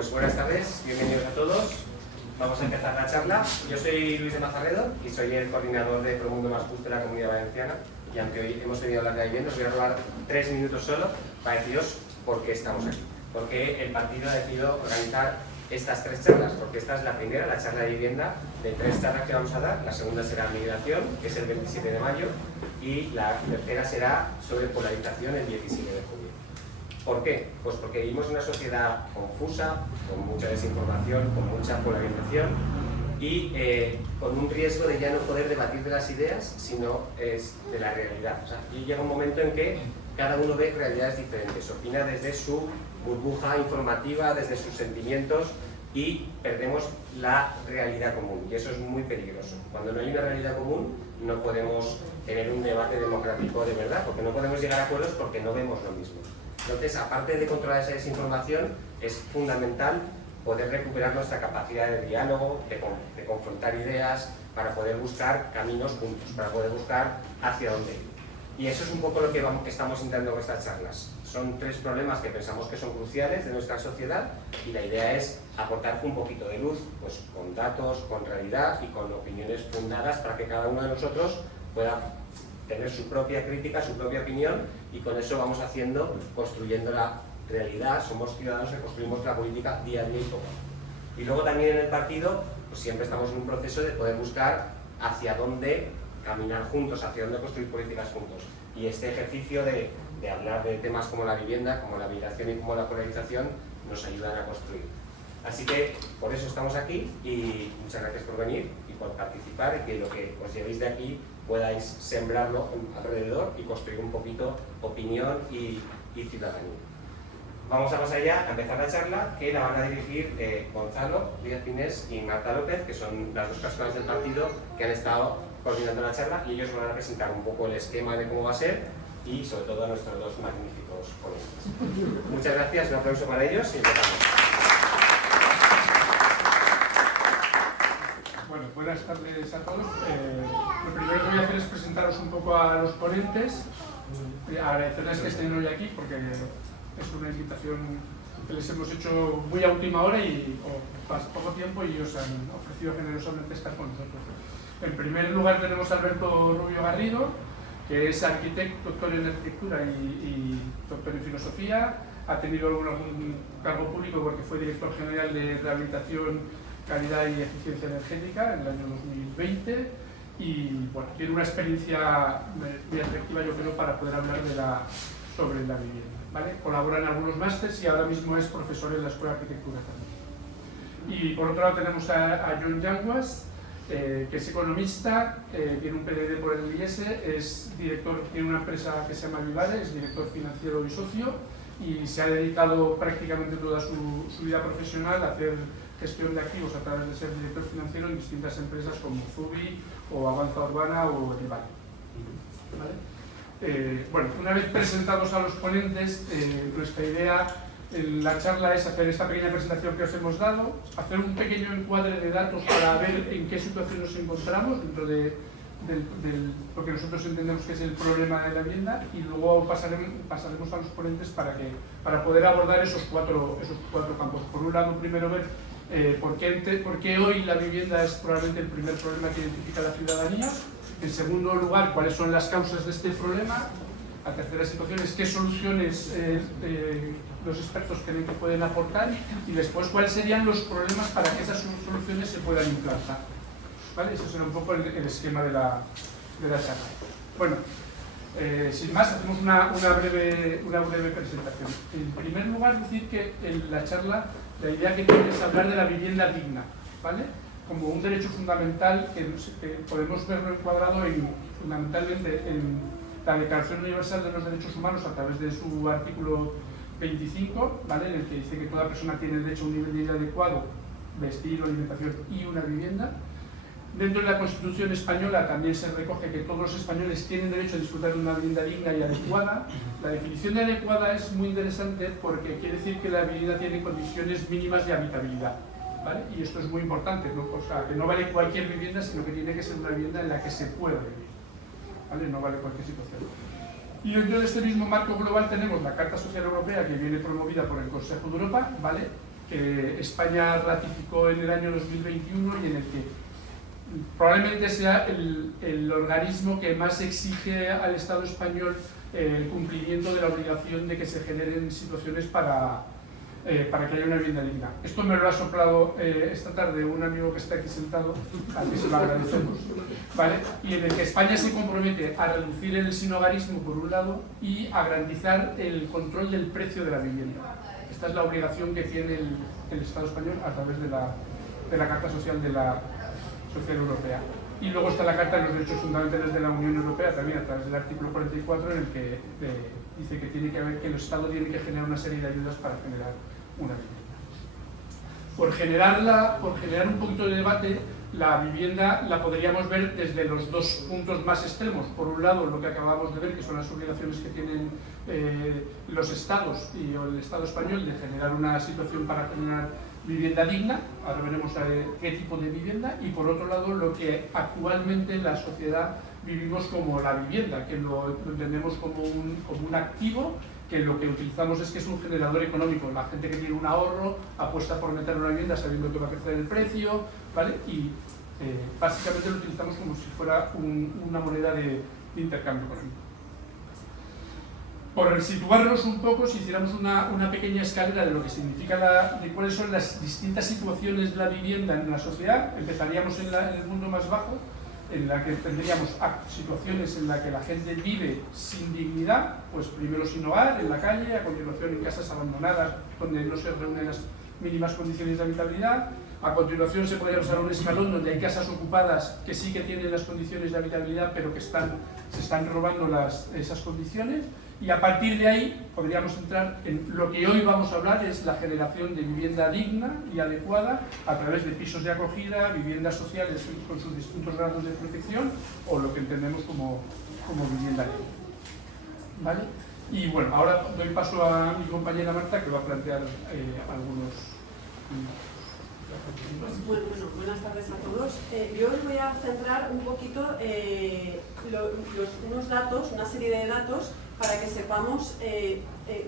Pues buenas tardes, bienvenidos a todos. Vamos a empezar la charla. Yo soy Luis de Mazarredo y soy el coordinador de Promundo Más Justo de la Comunidad Valenciana. Y aunque hoy hemos venido a hablar de vivienda, os voy a robar 3 minutos solo para deciros por qué estamos aquí. Porque el partido ha decidido organizar estas 3 charlas, porque esta es la primera, la charla de vivienda, de 3 charlas que vamos a dar. La segunda será migración, que es el 27 de mayo, y la tercera será sobre polarización el 17 de junio. ¿Por qué? Pues porque vivimos una sociedad confusa, con mucha desinformación, con mucha polarización y con un riesgo de ya no poder debatir de las ideas, sino es de la realidad. O sea, y llega un momento en que cada uno ve realidades diferentes, opina desde su burbuja informativa, desde sus sentimientos y perdemos la realidad común. Y eso es muy peligroso. Cuando no hay una realidad común, no podemos tener un debate democrático de verdad, porque no podemos llegar a acuerdos porque no vemos lo mismo. Entonces, aparte de controlar esa desinformación, es fundamental poder recuperar nuestra capacidad de diálogo, de confrontar ideas, para poder buscar caminos juntos, para poder buscar hacia dónde ir. Y eso es un poco lo que estamos intentando con estas charlas. Son 3 problemas que pensamos que son cruciales de nuestra sociedad y la idea es aportar un poquito de luz, pues con datos, con realidad y con opiniones fundadas para que cada uno de nosotros pueda tener su propia crítica, su propia opinión, y con eso vamos haciendo, construyendo la realidad. Somos ciudadanos que construimos la política día a día y poco. Y luego también en el partido, pues siempre estamos en un proceso de poder buscar hacia dónde caminar juntos, hacia dónde construir políticas juntos. Y este ejercicio de hablar de temas como la vivienda, como la migración y como la polarización nos ayudan a construir. Así que por eso estamos aquí y muchas gracias por venir y por participar, y que lo que os llevéis de aquí podáis sembrarlo alrededor y construir un poquito opinión y ciudadanía. Vamos a pasar ya a empezar la charla, que la van a dirigir Gonzalo Díaz Pinés y Marta López, que son las 2 personas del partido que han estado coordinando la charla, y ellos van a presentar un poco el esquema de cómo va a ser y sobre todo a nuestros 2 magníficos ponentes. Muchas gracias, un aplauso para ellos y empezamos. Bueno, buenas tardes a todos. Lo primero que voy a hacer es presentaros un poco a los ponentes, agradecerles que estén hoy aquí porque es una invitación que les hemos hecho muy a última hora y poco tiempo, y os han ofrecido generosamente estar con nosotros. En primer lugar tenemos a Alberto Rubio Garrido, que es arquitecto, doctor en arquitectura y doctor en filosofía. Ha tenido algún cargo público porque fue director general de rehabilitación, calidad y eficiencia energética en el año 2020, y bueno, tiene una experiencia muy atractiva, yo creo, para poder hablar sobre la vivienda, ¿vale? Colabora en algunos másteres y ahora mismo es profesor en la Escuela de Arquitectura también. Y por otro lado tenemos a Jon Yanguas, que es economista, tiene un PhD por el IES, es director, tiene una empresa que se llama Vivare, es director financiero y socio, y se ha dedicado prácticamente toda su vida profesional a hacer gestión de activos a través de ser director financiero en distintas empresas como Zubi o Avanza Urbana o Vivare. ¿Vale? Bueno, una vez presentados a los ponentes, nuestra idea en la charla es hacer esta pequeña presentación que os hemos dado, hacer un pequeño encuadre de datos para ver en qué situación nos encontramos dentro de lo que nosotros entendemos que es el problema de la vivienda, y luego pasaremos a los ponentes para poder abordar esos cuatro campos. Por un lado, primero ver por qué hoy la vivienda es probablemente el primer problema que identifica la ciudadanía. En segundo lugar, cuáles son las causas de este problema. La tercera situación es qué soluciones los expertos creen que pueden aportar, y después cuáles serían los problemas para que esas soluciones se puedan implantar. ¿Vale? Eso será un poco el esquema de la charla. Bueno, sin más, hacemos una breve presentación. En primer lugar, decir que en la charla la idea que tiene es hablar de la vivienda digna, ¿vale? Como un derecho fundamental que podemos verlo encuadrado fundamentalmente en la Declaración Universal de los Derechos Humanos a través de su artículo 25, ¿vale? En el que dice que toda persona tiene derecho a un nivel de vida adecuado, vestir, alimentación y una vivienda. Dentro de la Constitución española también se recoge que todos los españoles tienen derecho a disfrutar de una vivienda digna y adecuada. La definición de adecuada es muy interesante porque quiere decir que la vivienda tiene condiciones mínimas de habitabilidad, ¿vale? Y esto es muy importante, ¿no? O sea, que no vale cualquier vivienda, sino que tiene que ser una vivienda en la que se pueda vivir, ¿vale? No vale cualquier situación. Y dentro de este mismo marco global tenemos la Carta Social Europea, que viene promovida por el Consejo de Europa, ¿vale? que España ratificó en el año 2021 y en el que probablemente sea el organismo que más exige al Estado español el cumplimiento de la obligación de que se generen situaciones para que haya una vivienda digna. Esto me lo ha soplado esta tarde un amigo que está aquí sentado, al que se lo agradecemos, ¿vale? Y en el que España se compromete a reducir el sinhogarismo por un lado y a garantizar el control del precio de la vivienda. Esta es la obligación que tiene el Estado español a través de la Carta Social de la Social Europea. Y luego está la Carta de los Derechos Fundamentales de la Unión Europea, también a través del artículo 44, en el que dice que el Estado tiene que generar una serie de ayudas para generar una vivienda. Por generar un poquito de debate, la vivienda la podríamos ver desde los dos puntos más extremos. Por un lado, lo que acabamos de ver, que son las obligaciones que tienen los estados y el Estado español de generar una situación para generar vivienda digna, ahora veremos qué tipo de vivienda, y por otro lado lo que actualmente en la sociedad vivimos como la vivienda, que lo entendemos como un activo, que lo que utilizamos es que es un generador económico. La gente que tiene un ahorro apuesta por meter una vivienda sabiendo que va a crecer el precio, ¿vale? Y básicamente lo utilizamos como si fuera una moneda de intercambio económico. Por situarnos un poco, si hiciéramos una pequeña escalera de lo que significa de cuáles son las distintas situaciones de la vivienda en la sociedad, empezaríamos en el mundo más bajo, en la que tendríamos situaciones en las que la gente vive sin dignidad, pues primero sin hogar, en la calle, a continuación en casas abandonadas donde no se reúnen las mínimas condiciones de habitabilidad, a continuación se podría pasar un escalón donde hay casas ocupadas que sí que tienen las condiciones de habitabilidad pero que se están robando esas condiciones, y a partir de ahí podríamos entrar en lo que hoy vamos a hablar, es la generación de vivienda digna y adecuada a través de pisos de acogida, viviendas sociales con sus distintos grados de protección o lo que entendemos como vivienda digna. ¿Vale? Y bueno, ahora doy paso a mi compañera Marta, que va a plantear algunos... Bueno, buenas tardes a todos. Yo os voy a centrar un poquito unos datos, una serie de datos para que sepamos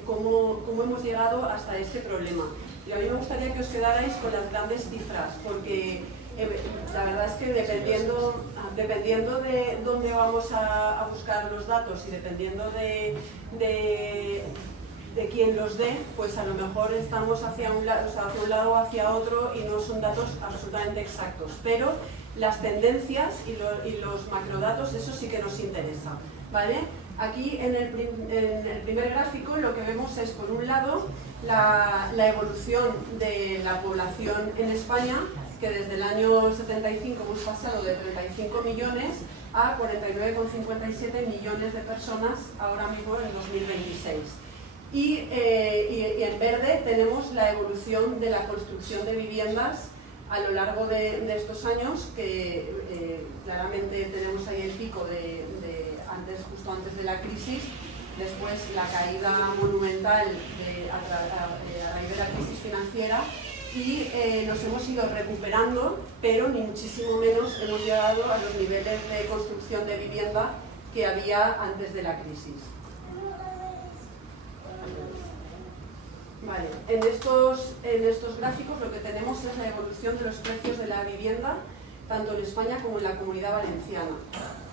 cómo hemos llegado hasta este problema. Y a mí me gustaría que os quedarais con las grandes cifras, porque la verdad es que dependiendo de dónde vamos a buscar los datos y dependiendo de quién los dé, pues a lo mejor estamos hacia un lado o hacia otro y no son datos absolutamente exactos. Pero las tendencias y los macrodatos, eso sí que nos interesa, ¿vale? Aquí en el primer gráfico lo que vemos es, por un lado, la evolución de la población en España, que desde el año 75 hemos pasado de 35 millones a 49,57 millones de personas ahora mismo en 2026. Y en verde tenemos la evolución de la construcción de viviendas a lo largo de estos años, que claramente tenemos ahí el pico justo antes de la crisis, después la caída monumental a raíz de la crisis financiera, y nos hemos ido recuperando, pero ni muchísimo menos hemos llegado a los niveles de construcción de vivienda que había antes de la crisis. Vale. En estos gráficos lo que tenemos es la evolución de los precios de la vivienda, tanto en España como en la Comunidad Valenciana.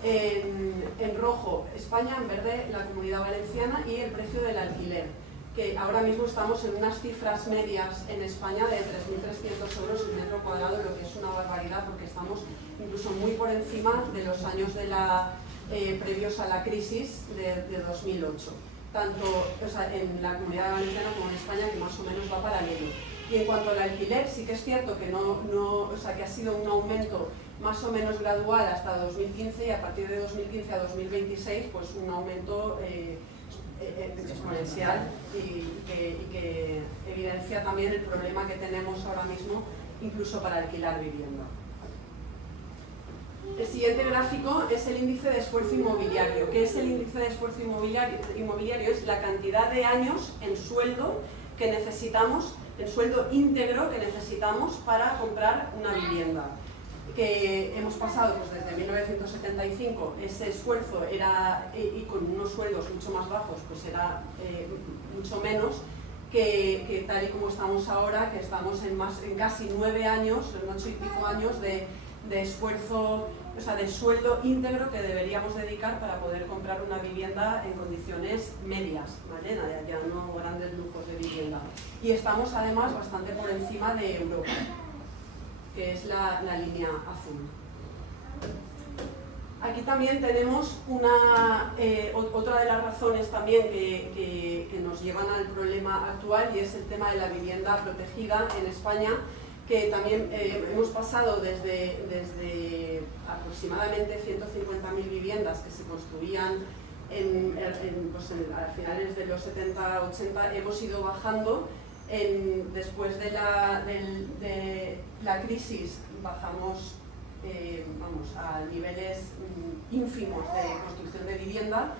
En rojo España, en verde la Comunidad Valenciana, y el precio del alquiler, que ahora mismo estamos en unas cifras medias en España de 3.300 euros el metro cuadrado, lo que es una barbaridad porque estamos incluso muy por encima de los años previos a la crisis de 2008. Tanto en la Comunidad Valenciana como en España, que más o menos va paralelo. Y en cuanto al alquiler, sí que es cierto que que ha sido un aumento más o menos gradual hasta 2015, y a partir de 2015 a 2026 pues un aumento exponencial y que evidencia también el problema que tenemos ahora mismo incluso para alquilar vivienda. El siguiente gráfico es el índice de esfuerzo inmobiliario. ¿Qué es el índice de esfuerzo inmobiliario? Es la cantidad de años en sueldo que necesitamos, en sueldo íntegro que necesitamos para comprar una vivienda. Que hemos pasado pues, desde 1975, ese esfuerzo era, y con unos sueldos mucho más bajos, pues era mucho menos, que tal y como estamos ahora, que estamos en casi 9 años, en 8 y pico años de esfuerzo, o sea, de sueldo íntegro que deberíamos dedicar para poder comprar una vivienda en condiciones medias, ¿vale? Ya no grandes lujos de vivienda. Y estamos además bastante por encima de Europa, que es la línea azul. Aquí también tenemos otra de las razones también que nos llevan al problema actual, y es el tema de la vivienda protegida en España, que también hemos pasado desde aproximadamente 150.000 viviendas que se construían a finales de los 70-80, hemos ido bajando. Después de la crisis bajamos a niveles ínfimos de construcción de vivienda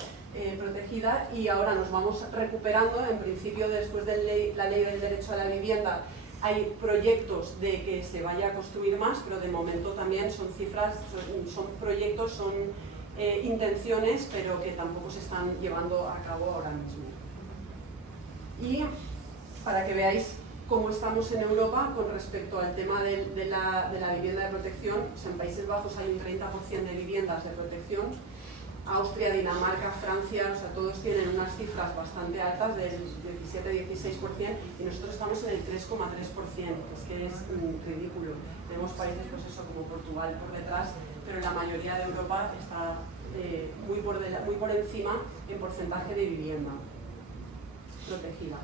protegida, y ahora nos vamos recuperando. En principio, después de la ley del derecho a la vivienda, hay proyectos de que se vaya a construir más, pero de momento también son cifras, son proyectos, son intenciones, pero que tampoco se están llevando a cabo ahora mismo. Y para que veáis cómo estamos en Europa con respecto al tema de la vivienda de protección, pues en Países Bajos hay un 30% de viviendas de protección, Austria, Dinamarca, Francia, o sea, todos tienen unas cifras bastante altas del 17-16%, y nosotros estamos en el 3,3%, es que es ridículo. Tenemos países, pues eso, como Portugal por detrás, pero la mayoría de Europa está muy por encima en porcentaje de vivienda protegida.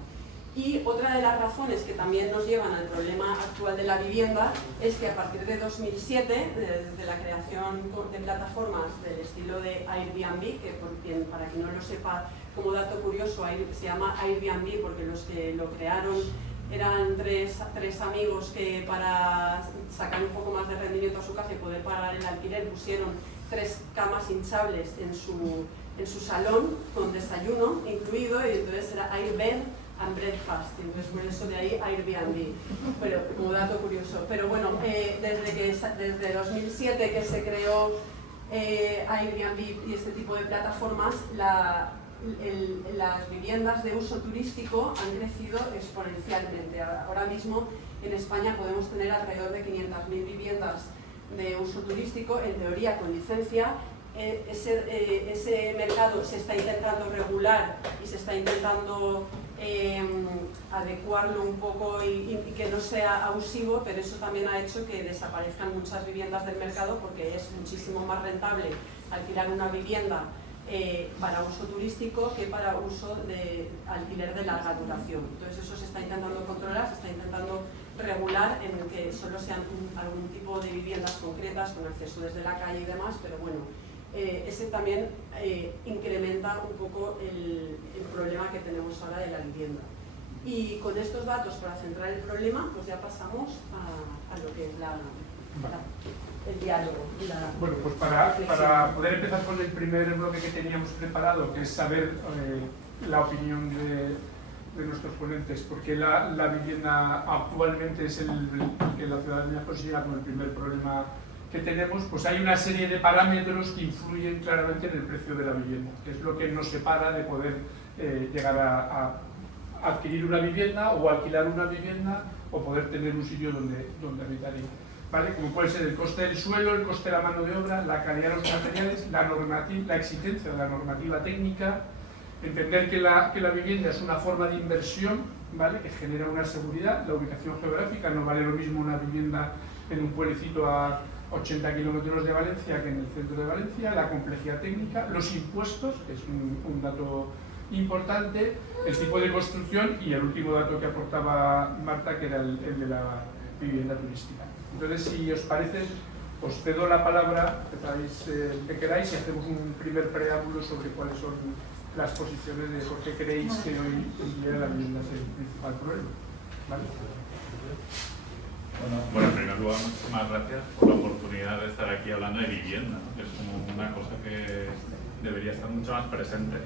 Y otra de las razones que también nos llevan al problema actual de la vivienda es que a partir de 2007, desde la creación de plataformas del estilo de Airbnb, que para quien no lo sepa, como dato curioso, se llama Airbnb porque los que lo crearon eran tres amigos que, para sacar un poco más de rendimiento a su casa y poder pagar el alquiler, pusieron 3 camas hinchables en su salón con desayuno incluido, y entonces era Airbnb and breakfast, entonces por eso de ahí Airbnb, pero como dato curioso. Pero bueno, desde 2007 que se creó Airbnb y este tipo de plataformas, las viviendas de uso turístico han crecido exponencialmente. Ahora mismo en España podemos tener alrededor de 500.000 viviendas de uso turístico, en teoría con licencia. Ese mercado se está intentando regular y se está intentando adecuarlo un poco y que no sea abusivo, pero eso también ha hecho que desaparezcan muchas viviendas del mercado, porque es muchísimo más rentable alquilar una vivienda para uso turístico que para uso de alquiler de larga duración. Entonces eso se está intentando controlar, se está intentando regular en que solo sean algún tipo de viviendas concretas con acceso desde la calle y demás, pero bueno, ese también incrementa un poco el problema que tenemos ahora de la vivienda. Y con estos datos, para centrar el problema, pues ya pasamos a lo que es el diálogo. Bueno, pues para poder empezar con el primer bloque que teníamos preparado, que es saber la opinión de nuestros ponentes, porque la vivienda actualmente es el que la ciudadanía considera como el primer problema que tenemos. Pues hay una serie de parámetros que influyen claramente en el precio de la vivienda, que es lo que nos separa de poder llegar a adquirir una vivienda o alquilar una vivienda o poder tener un sitio donde habitar. ¿Vale? Como puede ser el coste del suelo, el coste de la mano de obra, la calidad de los materiales, la exigencia de la normativa técnica, entender que la vivienda es una forma de inversión, ¿vale? Que genera una seguridad, la ubicación geográfica, no vale lo mismo una vivienda en un pueblecito a 80 kilómetros de Valencia que en el centro de Valencia, la complejidad técnica, los impuestos, que es un dato importante, el tipo de construcción y el último dato que aportaba Marta, que era el de la vivienda turística. Entonces, si os parece, os cedo la palabra, que queráis, y hacemos un primer preámbulo sobre cuáles son las posiciones de por qué creéis que hoy en día la vivienda es el principal problema. ¿Vale? Bueno, en primer lugar, muchísimas gracias por la oportunidad de estar aquí hablando de vivienda, ¿no? Es como una cosa que debería estar mucho más presente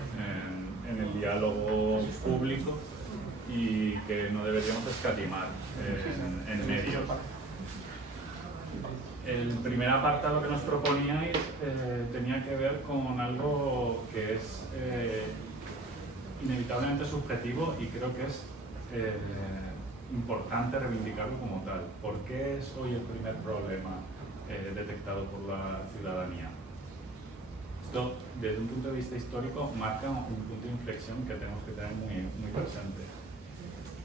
en el diálogo público y que no deberíamos escatimar en medios. El primer apartado que nos proponíais tenía que ver con algo que es inevitablemente subjetivo y creo que es importante reivindicarlo como tal. ¿Por qué es hoy el primer problema detectado por la ciudadanía? Esto, desde un punto de vista histórico, marca un punto de inflexión que tenemos que tener muy presente.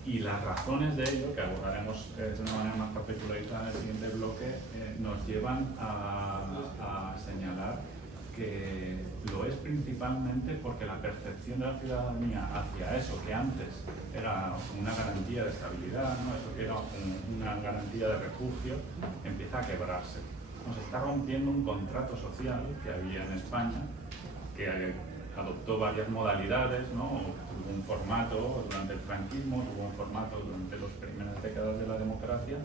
Y las razones de ello, que abordaremos de una manera más particularizada en el siguiente bloque, nos llevan a señalar que lo es principalmente porque la percepción de la ciudadanía hacia eso que antes era una garantía de estabilidad, ¿no? Eso que era una garantía de refugio, empieza a quebrarse. Nos está rompiendo un contrato social que había en España, que adoptó varias modalidades, ¿no? Tuvo un formato durante el franquismo, tuvo un formato durante las primeras décadas de la democracia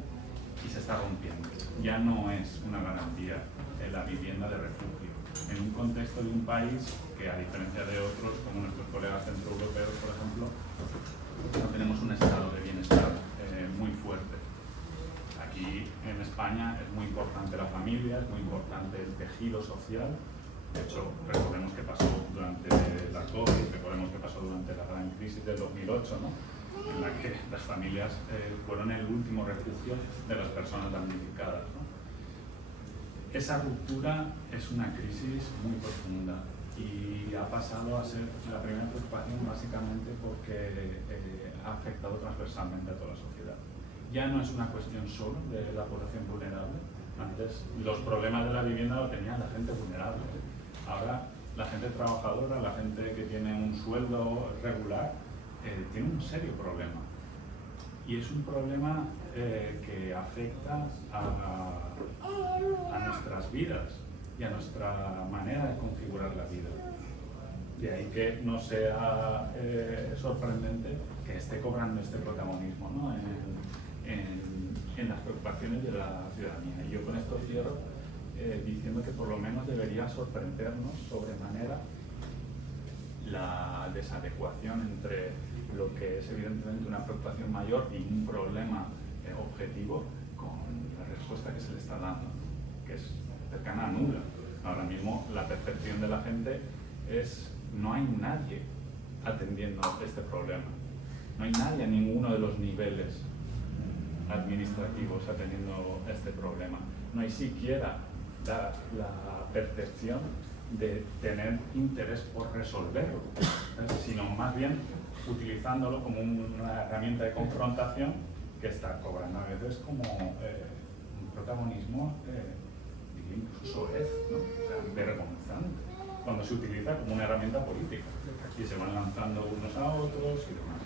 y se está rompiendo. Ya no es una garantía la vivienda de refugio. En un contexto de un país que, a diferencia de otros, como nuestros colegas centroeuropeos, por ejemplo, no tenemos un estado de bienestar muy fuerte. Aquí en España es muy importante la familia, es muy importante el tejido social. De hecho, recordemos que pasó durante la COVID, recordemos que pasó durante la gran crisis del 2008, ¿no? En la que las familias fueron el último refugio de las personas damnificadas, ¿no? Esa ruptura es una crisis muy profunda y ha pasado a ser la primera preocupación básicamente porque ha afectado transversalmente a toda la sociedad. Ya no es una cuestión solo de la población vulnerable. Antes los problemas de la vivienda lo tenía la gente vulnerable. Ahora la gente trabajadora, la gente que tiene un sueldo regular, tiene un serio problema. Y es un problema que afecta a nuestras vidas y a nuestra manera de configurar la vida. De ahí que no sea sorprendente que esté cobrando este protagonismo, ¿no? en las preocupaciones de la ciudadanía. Y yo con esto cierro diciendo que por lo menos debería sorprendernos sobremanera la desadecuación entre lo que es evidentemente una preocupación mayor y un problema objetivo con la respuesta que se le está dando, que es cercana a nula. Ahora mismo la percepción de la gente es: no hay nadie atendiendo este problema, no hay nadie a ninguno de los niveles administrativos atendiendo este problema, no hay siquiera la percepción de tener interés por resolverlo, sino más bien utilizándolo como una herramienta de confrontación que está cobrando a veces como un protagonismo incluso soez, ¿no? O sea, vergonzante, cuando se utiliza como una herramienta política y se van lanzando unos a otros y demás.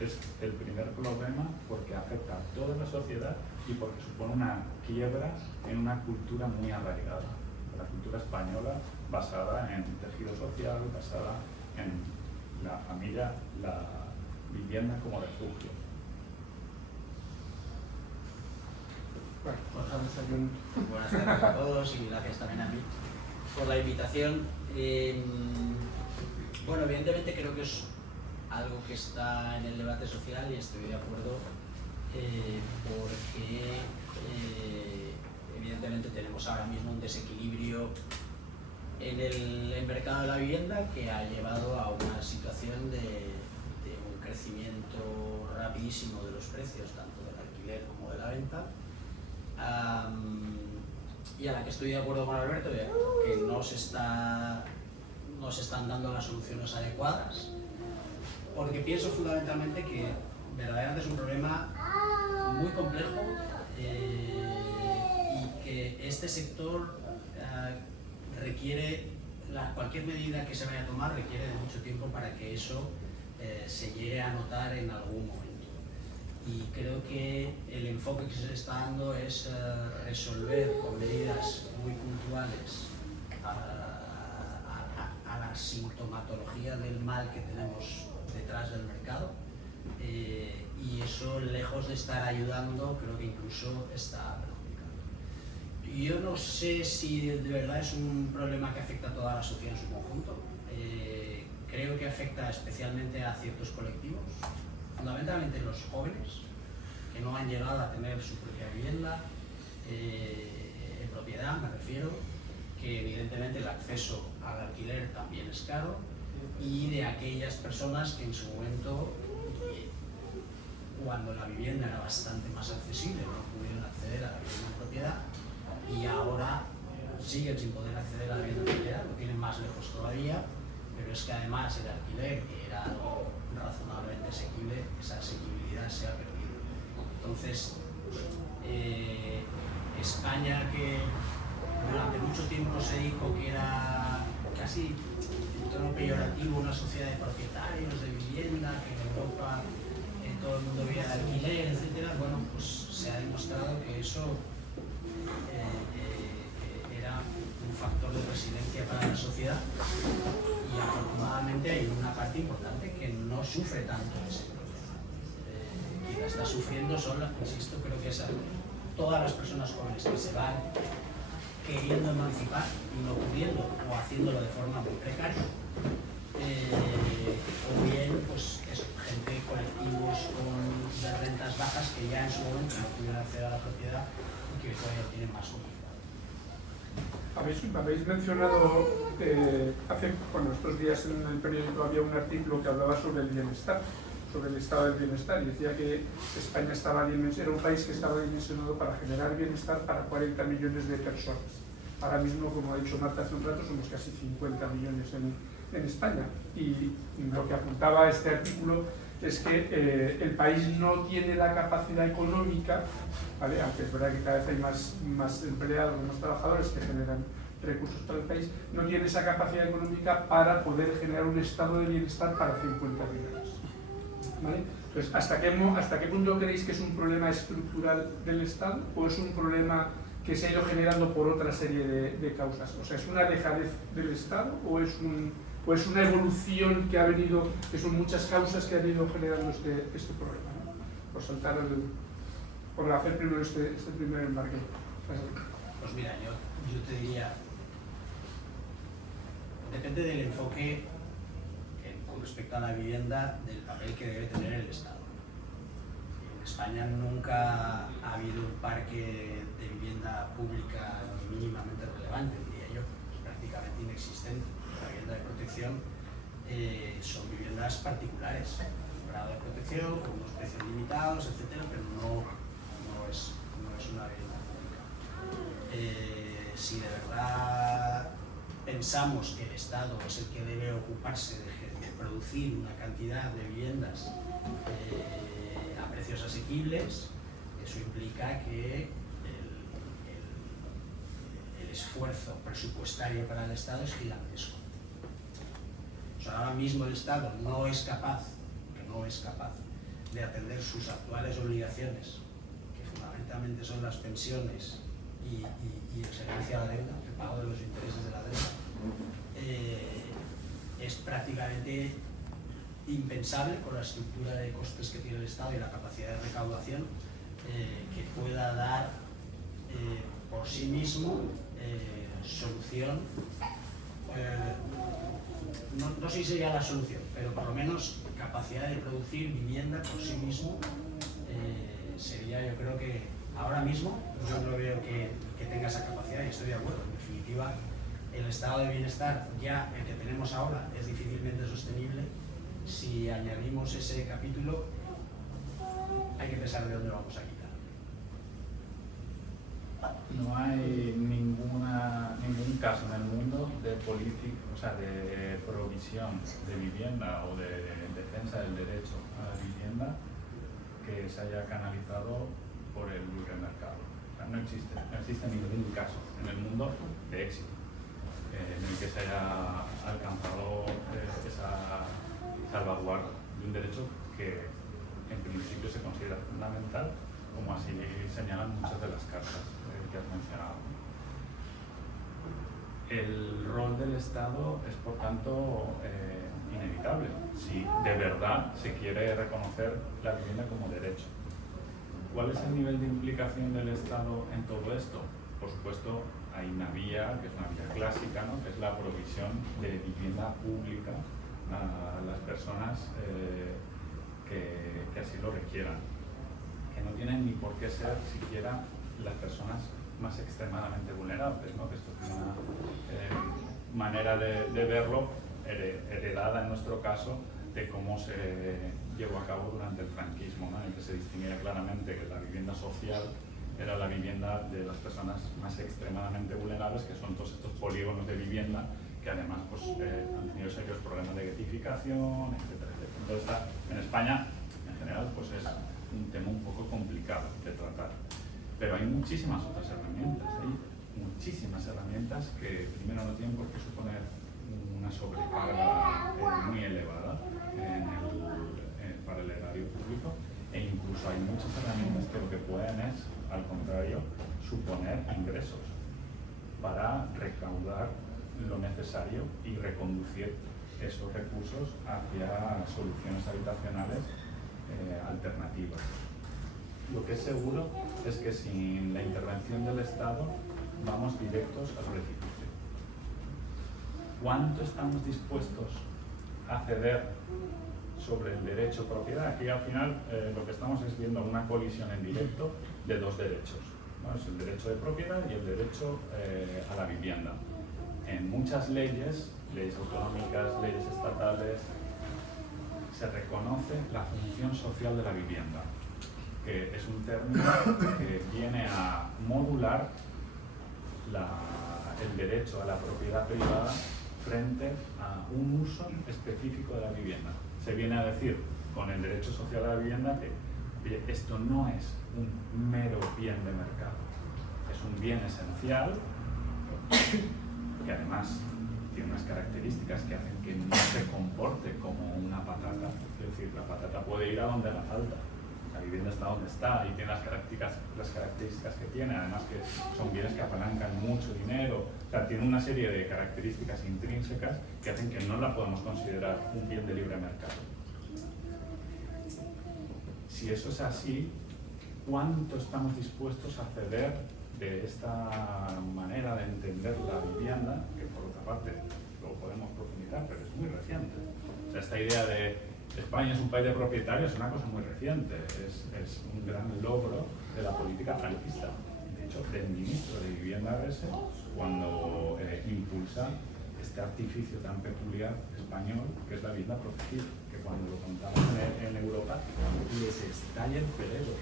Es el primer problema porque afecta a toda la sociedad y porque supone una quiebra en una cultura muy arraigada, la cultura española basada en tejido social, basada en la familia, la vivienda como refugio. Buenas tardes a todos y gracias también a mí por la invitación. Bueno, evidentemente creo que es algo que está en el debate social y estoy de acuerdo porque evidentemente tenemos ahora mismo un desequilibrio en el mercado de la vivienda que ha llevado a una situación de un crecimiento rapidísimo de los precios, tanto del alquiler como de la venta, y a la que estoy de acuerdo con Alberto, que no se están dando las soluciones adecuadas, porque pienso fundamentalmente que verdaderamente es un problema muy complejo y que este sector requiere, cualquier medida que se vaya a tomar requiere de mucho tiempo para que eso se llegue a notar en algún momento. Y creo que el enfoque que se le está dando es resolver con medidas muy puntuales a la sintomatología del mal que tenemos detrás del mercado, y eso, lejos de estar ayudando, creo que incluso está perjudicando. Yo no sé si de verdad es un problema que afecta a toda la sociedad en su conjunto. Creo que afecta especialmente a ciertos colectivos, fundamentalmente los jóvenes, que no han llegado a tener su propia vivienda, en propiedad me refiero, que evidentemente el acceso al alquiler también es caro, y de aquellas personas que en su momento cuando la vivienda era bastante más accesible, no pudieron acceder a la vivienda en propiedad, y ahora siguen sin poder acceder a la vivienda en propiedad, lo tienen más lejos todavía, pero es que además el alquiler, que era algo razonablemente asequible, esa asequibilidad se ha perdido. Entonces, España, que durante mucho tiempo se dijo que era casi en tono peyorativo una sociedad de propietarios de vivienda, que en Europa todo el mundo veía el alquiler, etc. Bueno, pues se ha demostrado que eso era un factor de resiliencia para la sociedad, y afortunadamente hay una parte importante que no sufre tanto ese problema. Quien la está sufriendo son, insisto, creo que todas las personas jóvenes que se van queriendo emancipar y no pudiendo, o haciéndolo de forma muy precaria, o bien pues eso, gente, colectivos de rentas bajas que ya en su momento no pudieron acceder a la propiedad y que todavía tienen más complicado. Habéis mencionado estos días en el periódico había un artículo que hablaba sobre el bienestar, sobre el estado del bienestar, y decía que España era un país que estaba dimensionado para generar bienestar para 40 millones de personas. Ahora mismo, como ha dicho Marta hace un rato, somos casi 50 millones en España, y lo que apuntaba este artículo es que el país no tiene la capacidad económica, ¿vale? Aunque es verdad que cada vez hay más empleados, más trabajadores que generan recursos para el país, no tiene esa capacidad económica para poder generar un estado de bienestar para 50 millones. ¿Vale? Entonces, ¿hasta qué punto creéis que es un problema estructural del Estado o es un problema que se ha ido generando por otra serie de causas? O sea, ¿es una dejadez del Estado o es una evolución que ha venido, que son muchas causas que han ido generando este problema, ¿no? Por hacer primero este primer embarque. Pues mira, yo te diría, depende del enfoque con respecto a la vivienda, del papel que debe tener el Estado. En España nunca ha habido un parque de vivienda pública mínimamente relevante, diría yo, es prácticamente inexistente. La vivienda de protección son viviendas particulares, un grado de protección, con unos precios limitados, etcétera, pero no es una vivienda pública. Si de verdad pensamos que el Estado es el que debe ocuparse de producir una cantidad de viviendas a precios asequibles, eso implica que el esfuerzo presupuestario para el Estado es gigantesco. O sea, ahora mismo el Estado no es capaz de atender sus actuales obligaciones, que fundamentalmente son las pensiones y el servicio a la deuda, el pago de los intereses de la deuda. Es prácticamente impensable, con la estructura de costes que tiene el Estado y la capacidad de recaudación, que pueda dar por sí mismo solución. No sé si sería la solución, pero por lo menos capacidad de producir vivienda por sí mismo sería, yo creo que ahora mismo yo no veo que tenga esa capacidad, y estoy de acuerdo. En definitiva, el estado de bienestar, ya el que tenemos ahora, es difícilmente sostenible. Si añadimos ese capítulo, hay que pensar de dónde vamos a quitar. No hay ningún caso en el mundo de de provisión de vivienda o de defensa del derecho a la vivienda que se haya canalizado por el libre mercado. O sea, no existe ningún caso en el mundo de éxito en el que se haya alcanzado esa salvaguarda de un derecho que en principio se considera fundamental, como así señalan muchas de las cartas que has mencionado. El rol del Estado es, por tanto, inevitable, si de verdad se quiere reconocer la vivienda como derecho. ¿Cuál es el nivel de implicación del Estado en todo esto? Por supuesto, hay una vía, que es una vía clásica, ¿no? Que es la provisión de vivienda pública a las personas que así lo requieran, que no tienen ni por qué ser siquiera las personas más extremadamente vulnerables, ¿no? Que esto es una manera de verlo heredada en nuestro caso de cómo se llevó a cabo durante el franquismo, ¿no? En el que se distinguía claramente que la vivienda social era la vivienda de las personas más extremadamente vulnerables, que son todos estos polígonos de vivienda que además pues, han tenido serios problemas de ghettificación, etcétera, etcétera. Entonces, en España, en general, pues es un tema un poco complicado de tratar. Pero hay muchísimas otras herramientas, muchísimas herramientas que primero no tienen por qué suponer una sobrecarga muy elevada para el erario público, e incluso hay muchas herramientas que lo que pueden es, al contrario, suponer ingresos para recaudar lo necesario y reconducir esos recursos hacia soluciones habitacionales alternativas. Lo que es seguro es que sin la intervención del Estado vamos directos al precipicio. ¿Cuánto estamos dispuestos a ceder sobre el derecho a propiedad? Aquí al final lo que estamos es viendo una colisión en directo de dos derechos, ¿no? Es el derecho de propiedad y el derecho a la vivienda. En muchas leyes autonómicas, leyes estatales, se reconoce la función social de la vivienda, que es un término que viene a modular el derecho a la propiedad privada frente a un uso específico de la vivienda. Se viene a decir con el derecho social a la vivienda que esto no es un mero bien de mercado, es un bien esencial que además tiene unas características que hacen que no se comporte como una patata. Es decir, la patata puede ir a donde haga falta, la vivienda está donde está y tiene las características que tiene, además que son bienes que apalancan mucho dinero, o sea, tiene una serie de características intrínsecas que hacen que no la podamos considerar un bien de libre mercado. Si eso es así, ¿cuánto estamos dispuestos a ceder de esta manera de entender la vivienda, que por otra parte lo podemos profundizar, pero es muy reciente? O sea, esta idea de España es un país de propietarios es una cosa muy reciente, es un gran logro de la política franquista, de hecho del ministro de Vivienda Rese, cuando impulsa este artificio tan peculiar español que es la vivienda protegida, que cuando lo contamos en Europa les estalla el cerebro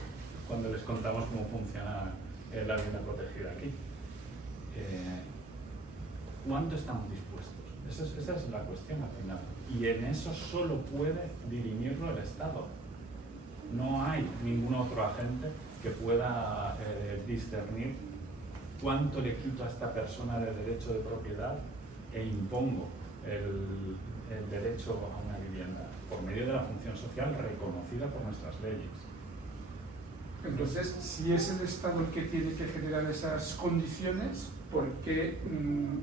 cuando les contamos cómo funciona la vivienda protegida aquí. ¿Cuánto estamos dispuestos? Esa es la cuestión al final. Y en eso solo puede dirimirlo el Estado. No hay ningún otro agente que pueda discernir cuánto le quito a esta persona de derecho de propiedad e impongo el derecho a una vivienda por medio de la función social reconocida por nuestras leyes. Entonces, si es el Estado el que tiene que generar esas condiciones, ¿por qué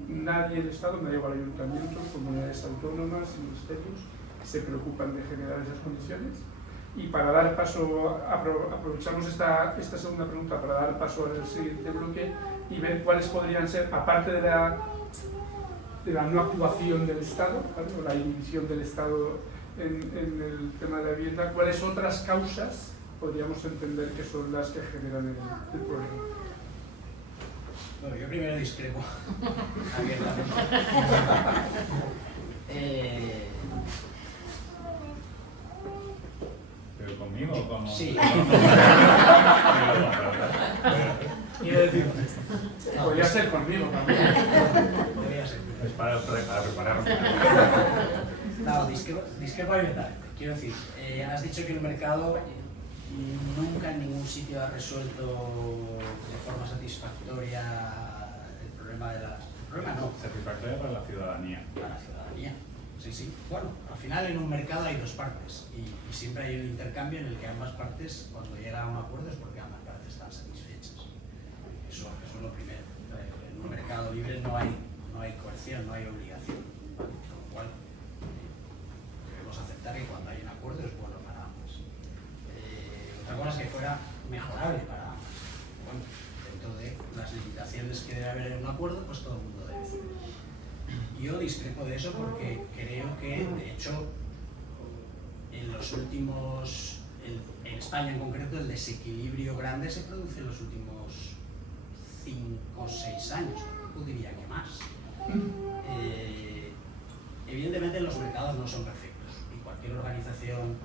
nadie del Estado, me da igual ayuntamientos, comunidades autónomas, ministerios, se preocupan de generar esas condiciones? Y para dar paso, aprovechamos esta segunda pregunta para dar paso al siguiente bloque y ver cuáles podrían ser, aparte de la no actuación del Estado, ¿vale? O la inhibición del Estado en el tema de la vivienda, cuáles otras causas podríamos entender que son las que generan el problema. Bueno, yo primero discrepo. ¿Pero conmigo o con...? Sí. Quiero decir, podría ser conmigo también. Podría ser. Es para prepararme. No, discrepo abiertamente. Quiero decir, has dicho que el mercado nunca en ningún sitio ha resuelto de forma satisfactoria el problema de las... El problema no. Satisfactoria para la ciudadanía. Para la ciudadanía. Sí, sí. Bueno, al final en un mercado hay dos partes y siempre hay un intercambio en el que ambas partes, cuando llegan a un acuerdo, es porque ambas partes están satisfechas. Eso es lo primero. En un mercado libre no hay coerción, no hay obligación. ¿Vale? Con lo cual, debemos aceptar que cuando hay un acuerdo es bueno para ambos. Otra cosa es que fuera mejorable para ambos. Bueno, dentro de las limitaciones que debe haber en un acuerdo, pues todo el mundo debe ceder. Yo discrepo de eso porque creo que, de hecho, en los últimos, en España en concreto, el desequilibrio grande se produce en los últimos 5 o 6 años, yo diría que más. Evidentemente los mercados no son perfectos y cualquier organización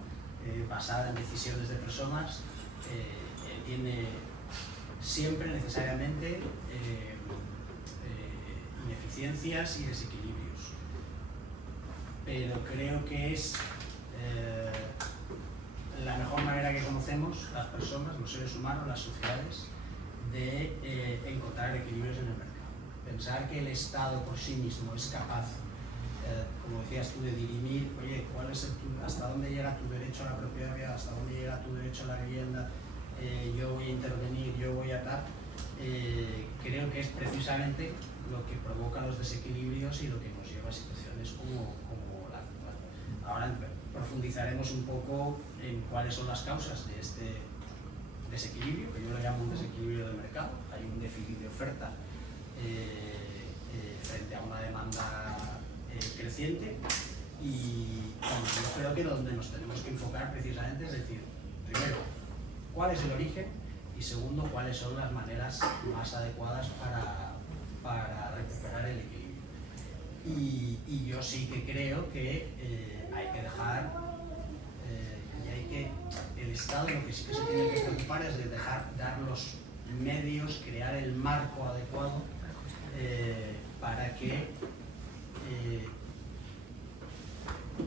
basada en decisiones de personas, tiene siempre necesariamente ineficiencias y desequilibrios. Pero creo que es la mejor manera que conocemos las personas, los seres humanos, las sociedades, de encontrar equilibrios en el mercado. Pensar que el Estado por sí mismo es capaz, como decías tú, de dirimir, oye, hasta dónde llega tu derecho a la propiedad, hasta dónde llega tu derecho a la vivienda, yo voy a intervenir, yo voy a tal, creo que es precisamente lo que provoca los desequilibrios y lo que nos lleva a situaciones como la actual. Ahora profundizaremos un poco en cuáles son las causas de este desequilibrio, que yo lo llamo un desequilibrio de mercado. Hay un déficit de oferta frente a una demanda creciente, y yo creo que donde nos tenemos que enfocar precisamente es decir, primero, cuál es el origen, y segundo, cuáles son las maneras más adecuadas para recuperar el equilibrio. Y yo sí que creo que hay que dejar, el Estado lo que sí que se tiene que preocupar es de dar los medios, crear el marco adecuado para que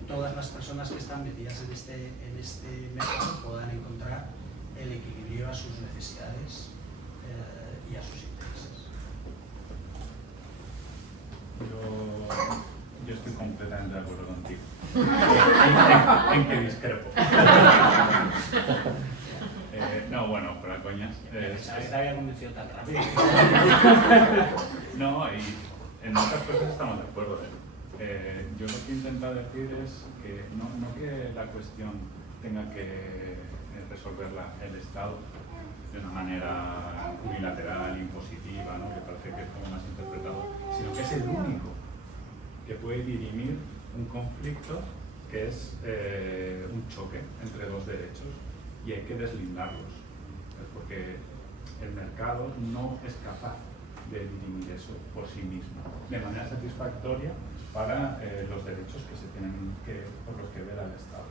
todas las personas que están metidas en este mercado puedan encontrar el equilibrio a sus necesidades y a sus intereses. Yo estoy completamente de acuerdo contigo. ¿En qué discrepo? No, bueno, fuera coñas. Se había convencido tan rápido. No, y en muchas cosas estamos de acuerdo. Yo lo que he intentado decir es que no que la cuestión tenga que resolverla el Estado de una manera unilateral, impositiva, ¿no? Que parece que es como más interpretado, sino que es el único que puede dirimir un conflicto que es un choque entre dos derechos, y hay que deslindarlos, porque el mercado no es capaz de dirimir eso por sí mismo de manera satisfactoria para los derechos que se tienen por los que vela el Estado.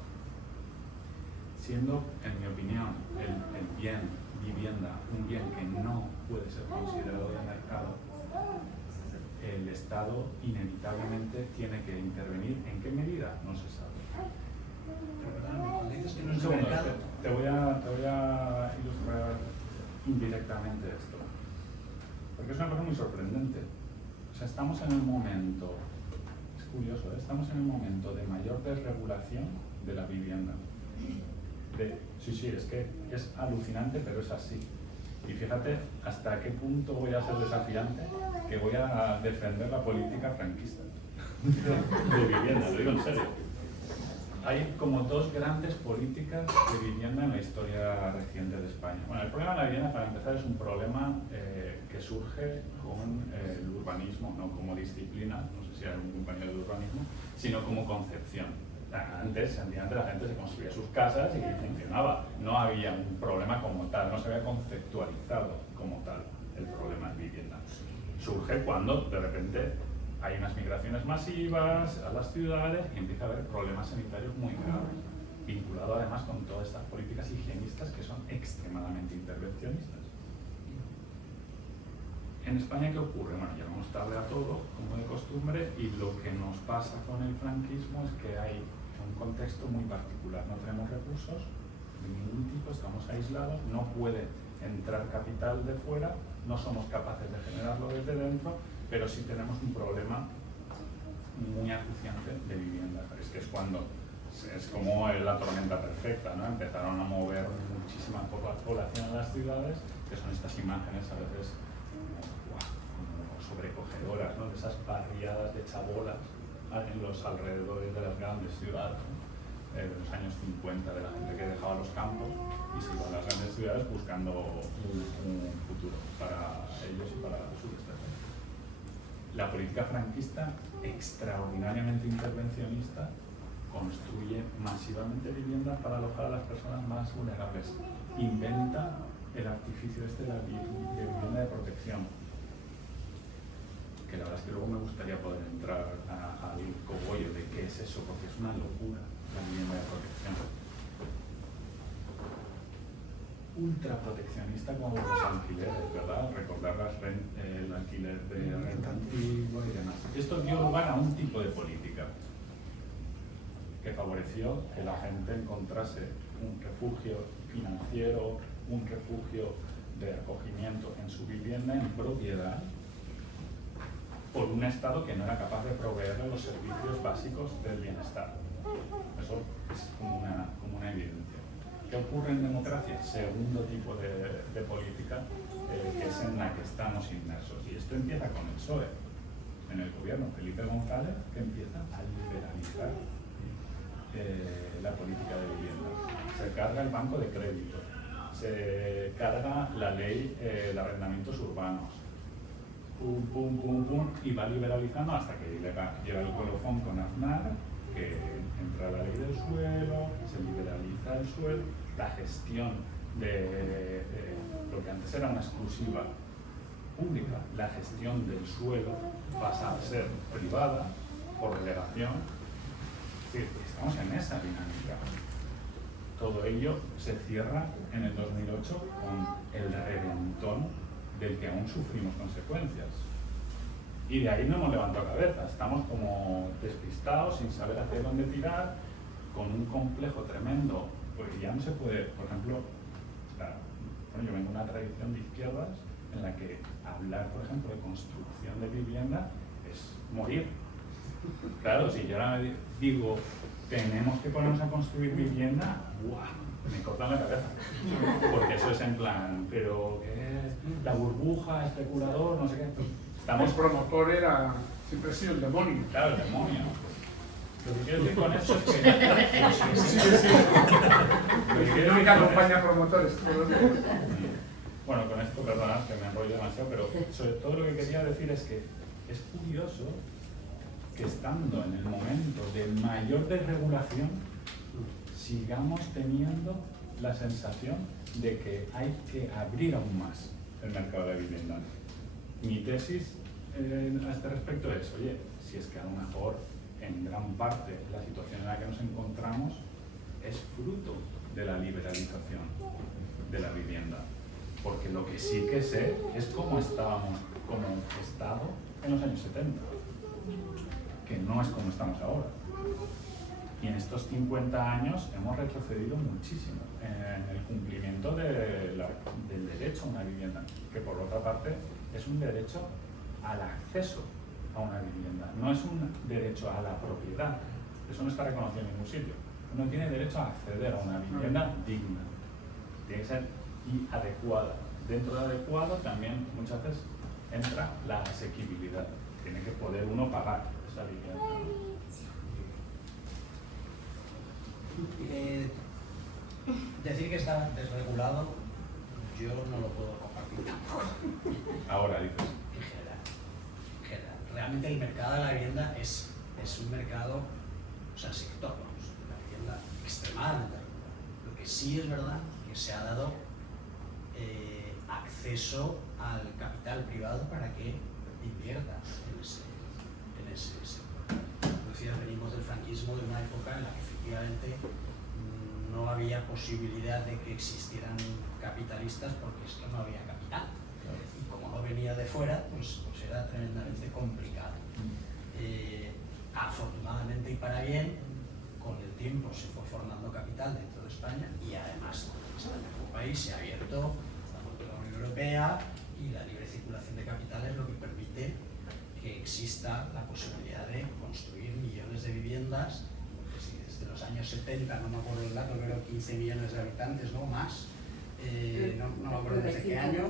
Siendo, en mi opinión, el bien vivienda un bien que no puede ser considerado de mercado, el Estado inevitablemente tiene que intervenir. ¿En qué medida? No se sabe. Cuando dices que no Un es segundo, mercado, te voy a ilustrar indirectamente esto, porque es una cosa muy sorprendente. O sea, estamos en el momento, es curioso, estamos en el momento de mayor desregulación de la vivienda. Sí, es que es alucinante, pero es así. Y fíjate hasta qué punto voy a ser desafiante, que voy a defender la política franquista de vivienda, lo digo en serio. Hay como dos grandes políticas de vivienda en la historia reciente de España. Bueno, el problema de la vivienda, para empezar, es un problema que surge con el urbanismo, no como disciplina, no sé si era un compañero de urbanismo, sino como concepción. Antes, sencillamente, la gente se construía sus casas y funcionaba. No había un problema como tal, no se había conceptualizado como tal el problema de vivienda. Surge cuando, de repente, hay unas migraciones masivas a las ciudades y empieza a haber problemas sanitarios muy graves, vinculado además con todas estas políticas higienistas que son extremadamente intervencionistas. En España, ¿qué ocurre? Bueno, llevamos tarde a todo, como de costumbre, y lo que nos pasa con el franquismo es que hay un contexto muy particular. No tenemos recursos de ningún tipo, estamos aislados, no puede entrar capital de fuera, no somos capaces de generarlo desde dentro, pero sí tenemos un problema muy acuciante de vivienda. Es que es cuando, es como la tormenta perfecta, ¿no? Empezaron a mover muchísima población en las ciudades, que son estas imágenes a veces como sobrecogedoras, ¿no? De esas barriadas de chabolas en los alrededores de las grandes ciudades, ¿no? De los años 50, de la gente que dejaba los campos y se iba a las grandes ciudades buscando un futuro para ellos y para su descendencia. La política franquista, extraordinariamente intervencionista, construye masivamente viviendas para alojar a las personas más vulnerables. Inventa el artificio de la vivienda de protección, que la verdad es que luego me gustaría poder entrar al cogollo de qué es eso, porque es una locura la vivienda de protección. ultra proteccionista con los alquileres, ¿verdad? Recordar el alquiler de renta antigua y demás. Esto dio lugar a un tipo de política que favoreció que la gente encontrase un refugio financiero, un refugio de acogimiento en su vivienda en propiedad por un Estado que no era capaz de proveerle los servicios básicos del bienestar. Eso es como una evidencia. ¿Qué ocurre en democracia? Segundo tipo de política que es en la que estamos inmersos. Y esto empieza con el PSOE, en el gobierno Felipe González, que empieza a liberalizar la política de vivienda. Se carga el banco de crédito, se carga la ley de arrendamientos urbanos, pum, pum, pum, pum, y va liberalizando hasta que llega el colofón con Aznar, que entra la ley del suelo, se liberaliza el suelo, la gestión de lo que antes era una exclusiva pública, la gestión del suelo pasa a ser privada por delegación. Es decir, estamos en esa dinámica. Todo ello se cierra en el 2008 con el reventón del que aún sufrimos consecuencias. Y de ahí no hemos levantado cabeza, estamos como despistados, sin saber hacia dónde tirar, con un complejo tremendo, porque ya no se puede, por ejemplo, yo vengo de una tradición de izquierdas en la que hablar, por ejemplo, de construcción de vivienda es morir. Claro, si yo ahora digo, tenemos que ponernos a construir vivienda, ¡buah! Me cortan la cabeza. Porque eso es en plan, pero ¿qué es? La burbuja, especulador, no sé qué. El promotor siempre ha sido el demonio. Claro, el demonio. Lo que quiero decir con esto es que... Sí. Yo que acompaña a promotores todos los días. Bueno, con esto, perdonad que me enrollo demasiado, pero sobre todo lo que quería decir es que es curioso que estando en el momento de mayor desregulación sigamos teniendo la sensación de que hay que abrir aún más el mercado de vivienda. Mi tesis a este respecto es, oye, si es que a lo mejor en gran parte la situación en la que nos encontramos es fruto de la liberalización de la vivienda. Porque lo que sí que sé es cómo estábamos como Estado en los años 70, que no es como estamos ahora. Y en estos 50 años hemos retrocedido muchísimo en el cumplimiento del derecho a una vivienda, que por otra parte es un derecho al acceso a una vivienda, no es un derecho a la propiedad. Eso no está reconocido en ningún sitio. Uno tiene derecho a acceder a una vivienda digna, tiene que ser y adecuada. Dentro de adecuado también muchas veces entra la asequibilidad, tiene que poder uno pagar esa vivienda. Decir que está desregulado, yo no lo puedo compartir tampoco. Ahora dices. En general. Realmente el mercado de la vivienda es un mercado, o sea, el sector, vamos, de la vivienda extremadamente regulado. Lo que sí es verdad que se ha dado acceso al capital privado para que invierta en ese sector. Como decía, venimos del franquismo, de una época en la que efectivamente no había posibilidad de que existieran capitalistas porque es que no había capital. Y como no venía de fuera, pues era tremendamente complicado. Afortunadamente y para bien, con el tiempo se fue formando capital dentro de España y además España como país se ha abierto, estamos en la Unión Europea y la libre circulación de capital es lo que permite que exista la posibilidad de construir millones de viviendas. Si desde los años 70, no me acuerdo el dato, pero 15 millones de habitantes, no más, no me acuerdo desde qué año.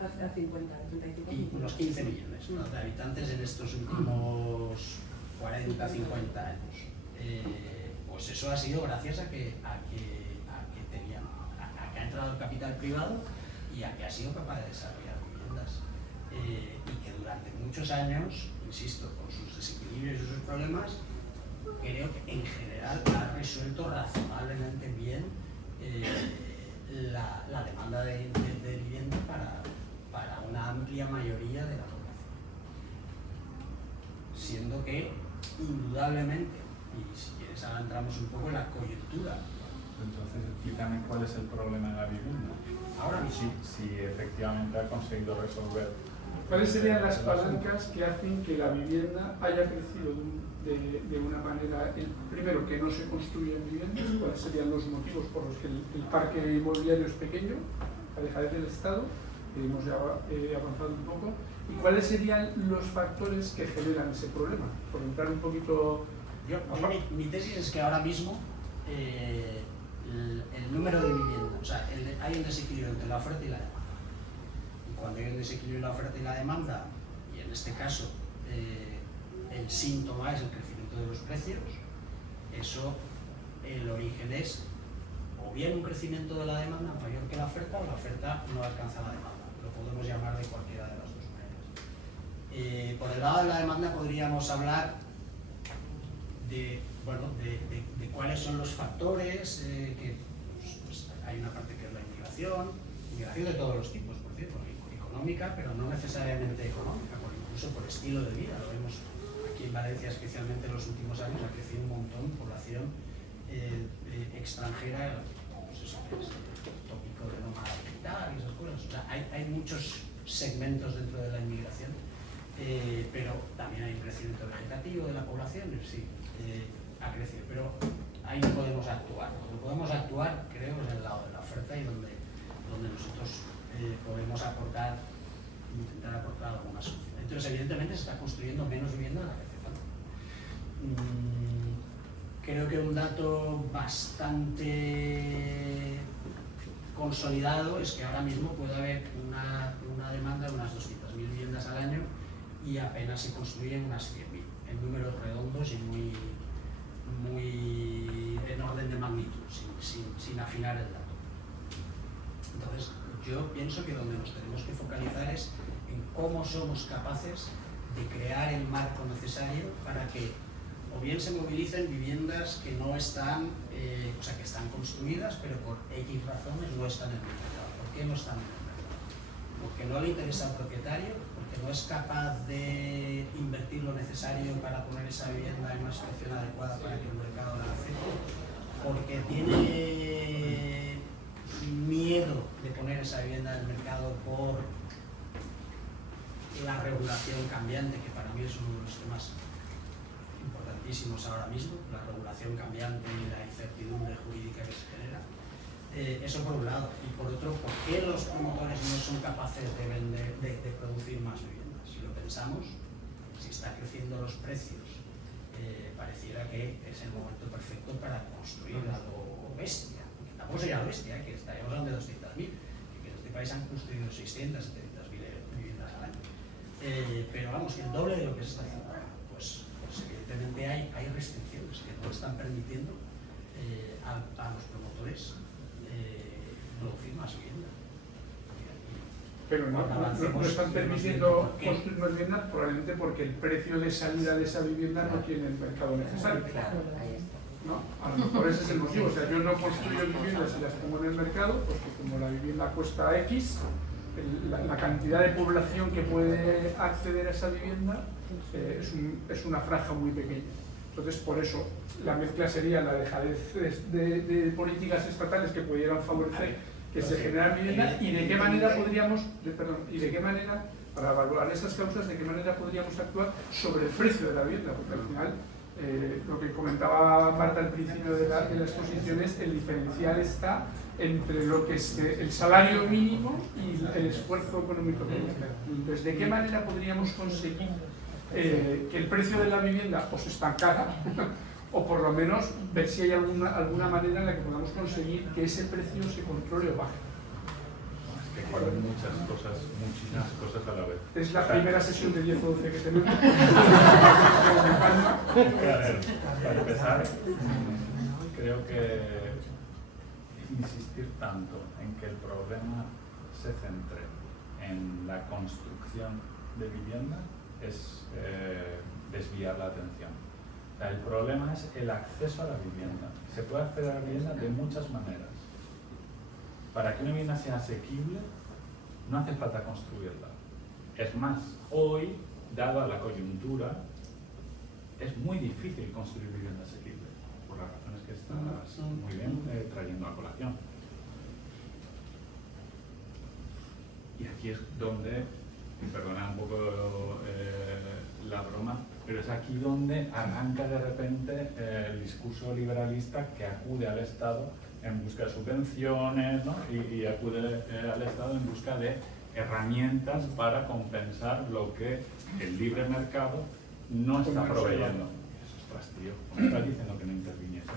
A 50, 35 y unos 15 millones de habitantes en estos últimos 40, 50 años. Pues eso ha sido gracias a que ha entrado el capital privado y a que ha sido capaz de desarrollar viviendas. Y que durante muchos años, insisto, con sus desequilibrios y sus problemas, creo que en general ha resuelto razonablemente bien la demanda de vivienda para una amplia mayoría de la población. Siendo que, indudablemente, y si quieres ahora entramos un poco en la coyuntura Entonces, explícame cuál es el problema de la vivienda. Ahora mismo. Si efectivamente ha conseguido resolver. ¿Cuáles serían las palancas que hacen que la vivienda haya crecido de una manera, primero, que no se construyen viviendas? ¿Cuáles serían los motivos por los que el parque inmobiliario es pequeño, a dejadez del Estado? Hemos ya avanzado un poco. ¿Y cuáles serían los factores que generan ese problema? Por entrar un poquito... Mi tesis es que ahora mismo el número de viviendas, o sea, hay un desequilibrio entre la oferta y la demanda. Y cuando hay un desequilibrio en la oferta y la demanda, y en este caso el síntoma es el crecimiento de los precios, eso, el origen es o bien un crecimiento de la demanda mayor que la oferta, o la oferta no alcanza la demanda. Lo podemos llamar de cualquiera de las dos maneras. Por el lado de la demanda podríamos hablar de cuáles son los factores, que pues, hay una parte que es la inmigración de todos los tipos, por cierto, económica, pero no necesariamente económica, incluso por estilo de vida. Lo vemos aquí en Valencia, especialmente en los últimos años, ha crecido un montón población extranjera, pues eso es el tópico de nómada digital y esas cosas. O sea, hay muchos segmentos dentro de la inmigración, pero también hay un crecimiento vegetativo de la población, sí, ha crecido, pero ahí no podemos actuar. Donde podemos actuar, creo, es en el lado de la oferta y donde nosotros podemos intentar aportar alguna solución. Entonces, evidentemente, se está construyendo menos vivienda de la que hace falta. Creo que un dato bastante consolidado es que ahora mismo puede haber una demanda de unas 200.000 viviendas al año y apenas se construyen unas 100.000, en números redondos y muy en orden de magnitud, sin afinar el dato. Entonces, yo pienso que donde nos tenemos que focalizar es en cómo somos capaces de crear el marco necesario para que o bien se movilicen viviendas que no están, o sea, que están construidas, pero por X razones no están en el mercado. ¿Por qué no están en el mercado? Porque no le interesa al propietario, porque no es capaz de invertir lo necesario para poner esa vivienda en una situación adecuada para que el mercado la acepte, porque tiene miedo de poner esa vivienda en el mercado por la regulación cambiante, que para mí es uno de los temas importantísimos ahora mismo, la regulación cambiante y la incertidumbre jurídica que se genera. Eso por un lado. Y por otro, ¿por qué los promotores no son capaces de producir más viviendas? Si lo pensamos, si están creciendo los precios, pareciera que es el momento perfecto para construir algo bestia. Que tampoco sería bestia, que estaríamos hablando de 200.000, que en este país han construido 600, 700.000 viviendas al año. Pero vamos, que el doble de lo que se está haciendo. Pues evidentemente hay restricciones que no están permitiendo a los promotores producir más vivienda. Pero no están permitiendo construir más vivienda probablemente porque el precio de salida de esa vivienda no tiene el mercado necesario. ¿No? A lo mejor ese es el motivo. O sea, yo no construyo viviendas y las pongo en el mercado porque como la vivienda cuesta X, la cantidad de población que puede acceder a esa vivienda es una franja muy pequeña. Entonces, por eso, la mezcla sería la dejadez de políticas estatales que pudieran favorecer que se generara vivienda y de qué manera podríamos, para evaluar esas causas, de qué manera podríamos actuar sobre el precio de la vivienda, porque al final, lo que comentaba Marta al principio de la exposición es el diferencial está entre lo que es el salario mínimo y el esfuerzo económico que hay que hacer. Entonces, ¿de qué manera podríamos conseguir que el precio de la vivienda o se estancara o por lo menos ver si hay alguna manera en la que podamos conseguir que ese precio se controle o baje? Es que juegan muchísimas cosas a la vez. Es la primera sesión de 10 o 12 que tenemos. Para empezar, creo que insistir tanto en que el problema se centre en la construcción de vivienda es desviar la atención. O sea, el problema es el acceso a la vivienda. Se puede acceder a la vivienda de muchas maneras. Para que una vivienda sea asequible, no hace falta construirla. Es más, hoy, dada la coyuntura, es muy difícil construir vivienda asequible. por las razones que estás muy bien trayendo a colación. Y aquí es donde, perdona un poco la broma, pero es aquí donde arranca de repente el discurso liberalista que acude al Estado en busca de subvenciones, ¿no? y acude al Estado en busca de herramientas para compensar lo que el libre mercado no está proveyendo. Ostras, tío, me estás diciendo que no interviniese.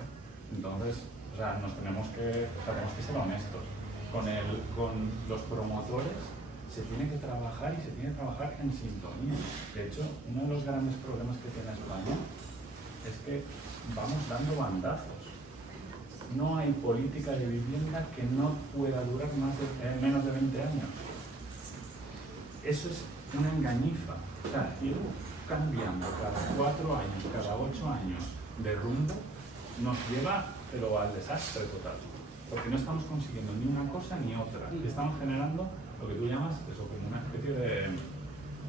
Entonces, o sea, tenemos que ser honestos. Con los promotores se tiene que trabajar y se tiene que trabajar en sintonía. De hecho, uno de los grandes problemas que tiene España es que vamos dando bandazos. No hay política de vivienda que no pueda durar menos de 20 años. Eso es una engañifa. O sea, ir cambiando cada 4 años, cada 8 años de rumbo nos lleva pero al desastre total. Porque no estamos consiguiendo ni una cosa ni otra. Y estamos generando lo que tú llamas eso, como una especie de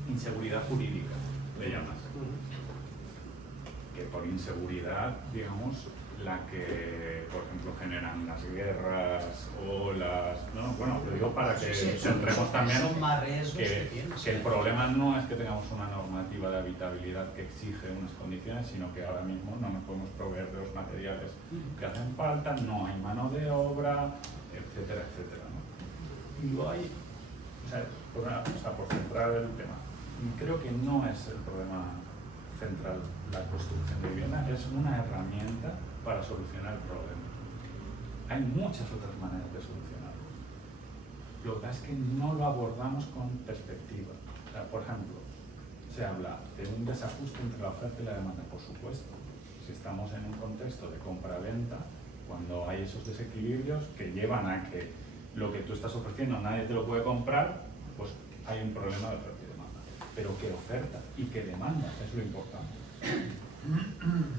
inseguridad jurídica, le llamas. Que por inseguridad, digamos, la que, por ejemplo, generan las guerras o las... No, bueno, lo digo para que centremos también que el problema no es que tengamos una normativa de habitabilidad que exige unas condiciones, sino que ahora mismo no nos podemos proveer de los materiales que hacen falta, no hay mano de obra, etcétera, etcétera, ¿no? Y luego hay, por centrar el tema, creo que no es el problema central la construcción de vivienda, es una herramienta para solucionar el problema. Hay muchas otras maneras de solucionarlo. Lo que pasa es que no lo abordamos con perspectiva. O sea, por ejemplo, se habla de un desajuste entre la oferta y la demanda, por supuesto. Si estamos en un contexto de compra-venta, cuando hay esos desequilibrios que llevan a que lo que tú estás ofreciendo nadie te lo puede comprar, pues hay un problema de oferta y demanda. Pero ¿qué oferta y qué demanda? Es lo importante.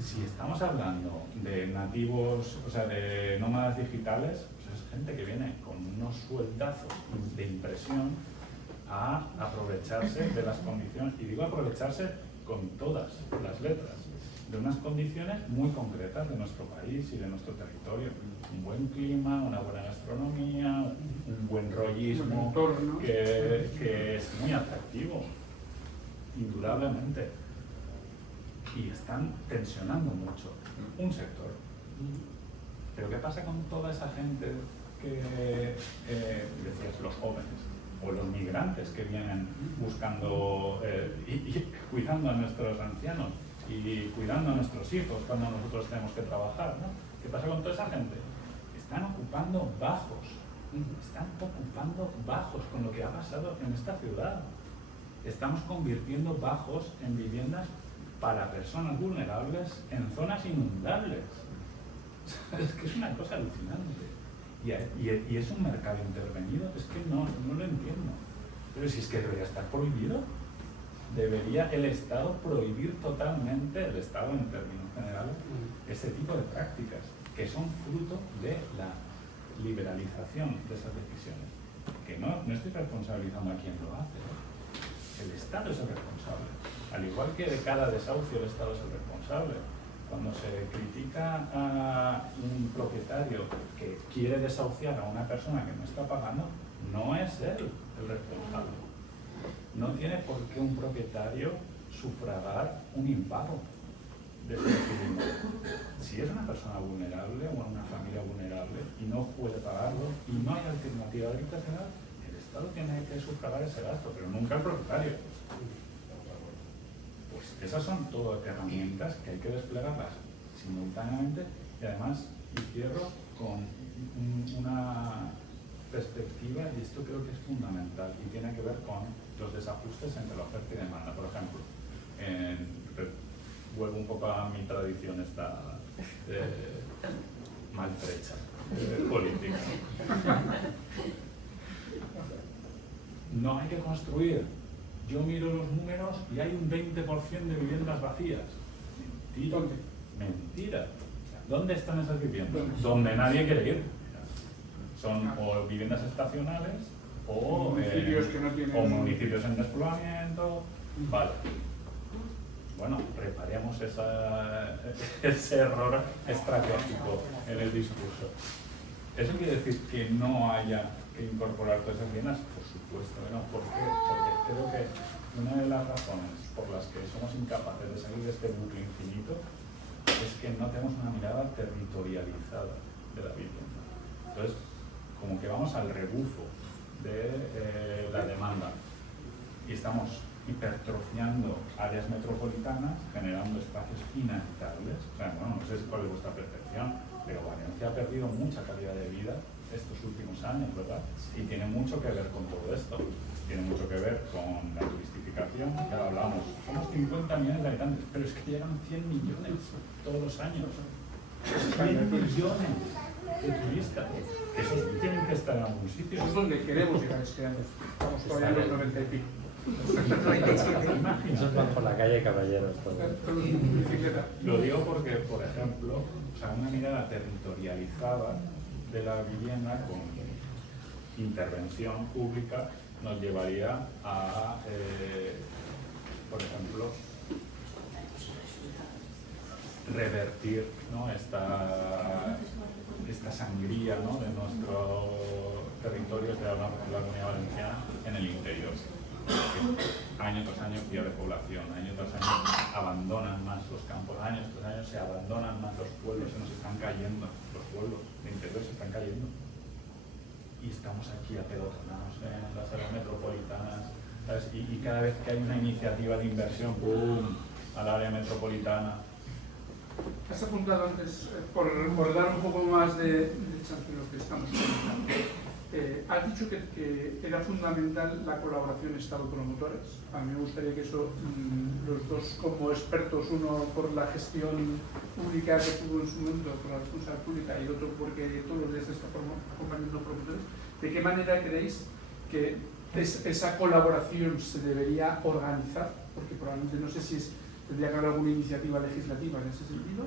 Si estamos hablando de nativos, o sea, de nómadas digitales, pues es gente que viene con unos sueldazos de impresión a aprovecharse de las condiciones, y digo aprovecharse con todas las letras, de unas condiciones muy concretas de nuestro país y de nuestro territorio. Un buen clima, una buena gastronomía, un buen rollismo que es muy atractivo, indudablemente. Y están tensionando mucho un sector. Pero ¿qué pasa con toda esa gente que, decías, los jóvenes o los migrantes que vienen buscando y cuidando a nuestros ancianos y cuidando a nuestros hijos cuando nosotros tenemos que trabajar, ¿no? ¿Qué pasa con toda esa gente? Están ocupando bajos con lo que ha pasado en esta ciudad. Estamos convirtiendo bajos en viviendas para personas vulnerables en zonas inundables. Es que es una cosa alucinante. Y es un mercado intervenido, es que no lo entiendo. Pero si es que debería estar prohibido, debería el Estado prohibir totalmente, el Estado en términos generales, ese tipo de prácticas, que son fruto de la liberalización de esas decisiones. Que no estoy responsabilizando a quien lo hace, ¿no? El Estado es el responsable. Al igual que de cada desahucio el Estado es el responsable. Cuando se critica a un propietario que quiere desahuciar a una persona que no está pagando, no es él el responsable. No tiene por qué un propietario sufragar un impago de su inquilino. Si es una persona vulnerable o una familia vulnerable y no puede pagarlo y no hay alternativa habitacional, el Estado tiene que sufragar ese gasto, pero nunca el propietario. Pues esas son todas herramientas que hay que desplegarlas simultáneamente y además, y cierro con una perspectiva, y esto creo que es fundamental y tiene que ver con los desajustes entre la oferta y demanda. Por ejemplo, vuelvo un poco a mi tradición esta maltrecha política. No hay que construir. Yo miro los números y hay un 20% de viviendas vacías. Mentira. Mentira. ¿Dónde están esas viviendas? Donde nadie quiere ir. Son o viviendas estacionales o municipios en despoblamiento. Vale. bueno, reparemos ese error estratégico en el discurso. ¿Eso quiere decir que no haya que incorporar todas esas viviendas? Por supuesto que no. ¿Por qué? Porque creo que una de las razones por las que somos incapaces de salir de este bucle infinito es que no tenemos una mirada territorializada de la vivienda. Entonces, como que vamos al rebufo de la demanda y estamos hipertrofiando áreas metropolitanas, generando espacios inhabitables. O sea, bueno, no sé cuál es vuestra percepción, pero Valencia ha perdido mucha calidad de vida estos últimos años, ¿verdad? Y tiene mucho que ver con todo esto. Tiene mucho que ver con la turistificación, que ahora hablamos. Somos 50 millones de habitantes, pero es que llegan 100 millones todos los años. 100 millones de turistas. Esos tienen que estar en algún sitio. Eso es donde queremos llegar este año. Estamos todavía en los 90 y pico. Esos van por la calle Caballeros. Lo digo porque, por ejemplo, o sea, una mirada territorializada de la vivienda con intervención pública nos llevaría a, por ejemplo, revertir, ¿no?, esta sangría, ¿no?, de nuestros territorios de la Comunidad Valenciana en el interior. Año tras año pierde población, año tras año abandonan más los campos, año tras año se abandonan más los pueblos, se nos están cayendo los pueblos de interior, se están cayendo. Y estamos aquí apelotonados en las áreas metropolitanas, ¿sabes? Y cada vez que hay una iniciativa de inversión, ¡pum!, al área metropolitana. Has apuntado antes, por dar un poco más de chance de lo que estamos comentando. Has dicho que era fundamental la colaboración Estado-promotores. A mí me gustaría que eso, los dos como expertos, uno por la gestión pública que tuvo en su momento, por la responsabilidad pública, y el otro porque todos los días está acompañando promotores, ¿de qué manera creéis que esa colaboración se debería organizar? Porque probablemente no sé si tendría que haber alguna iniciativa legislativa en ese sentido.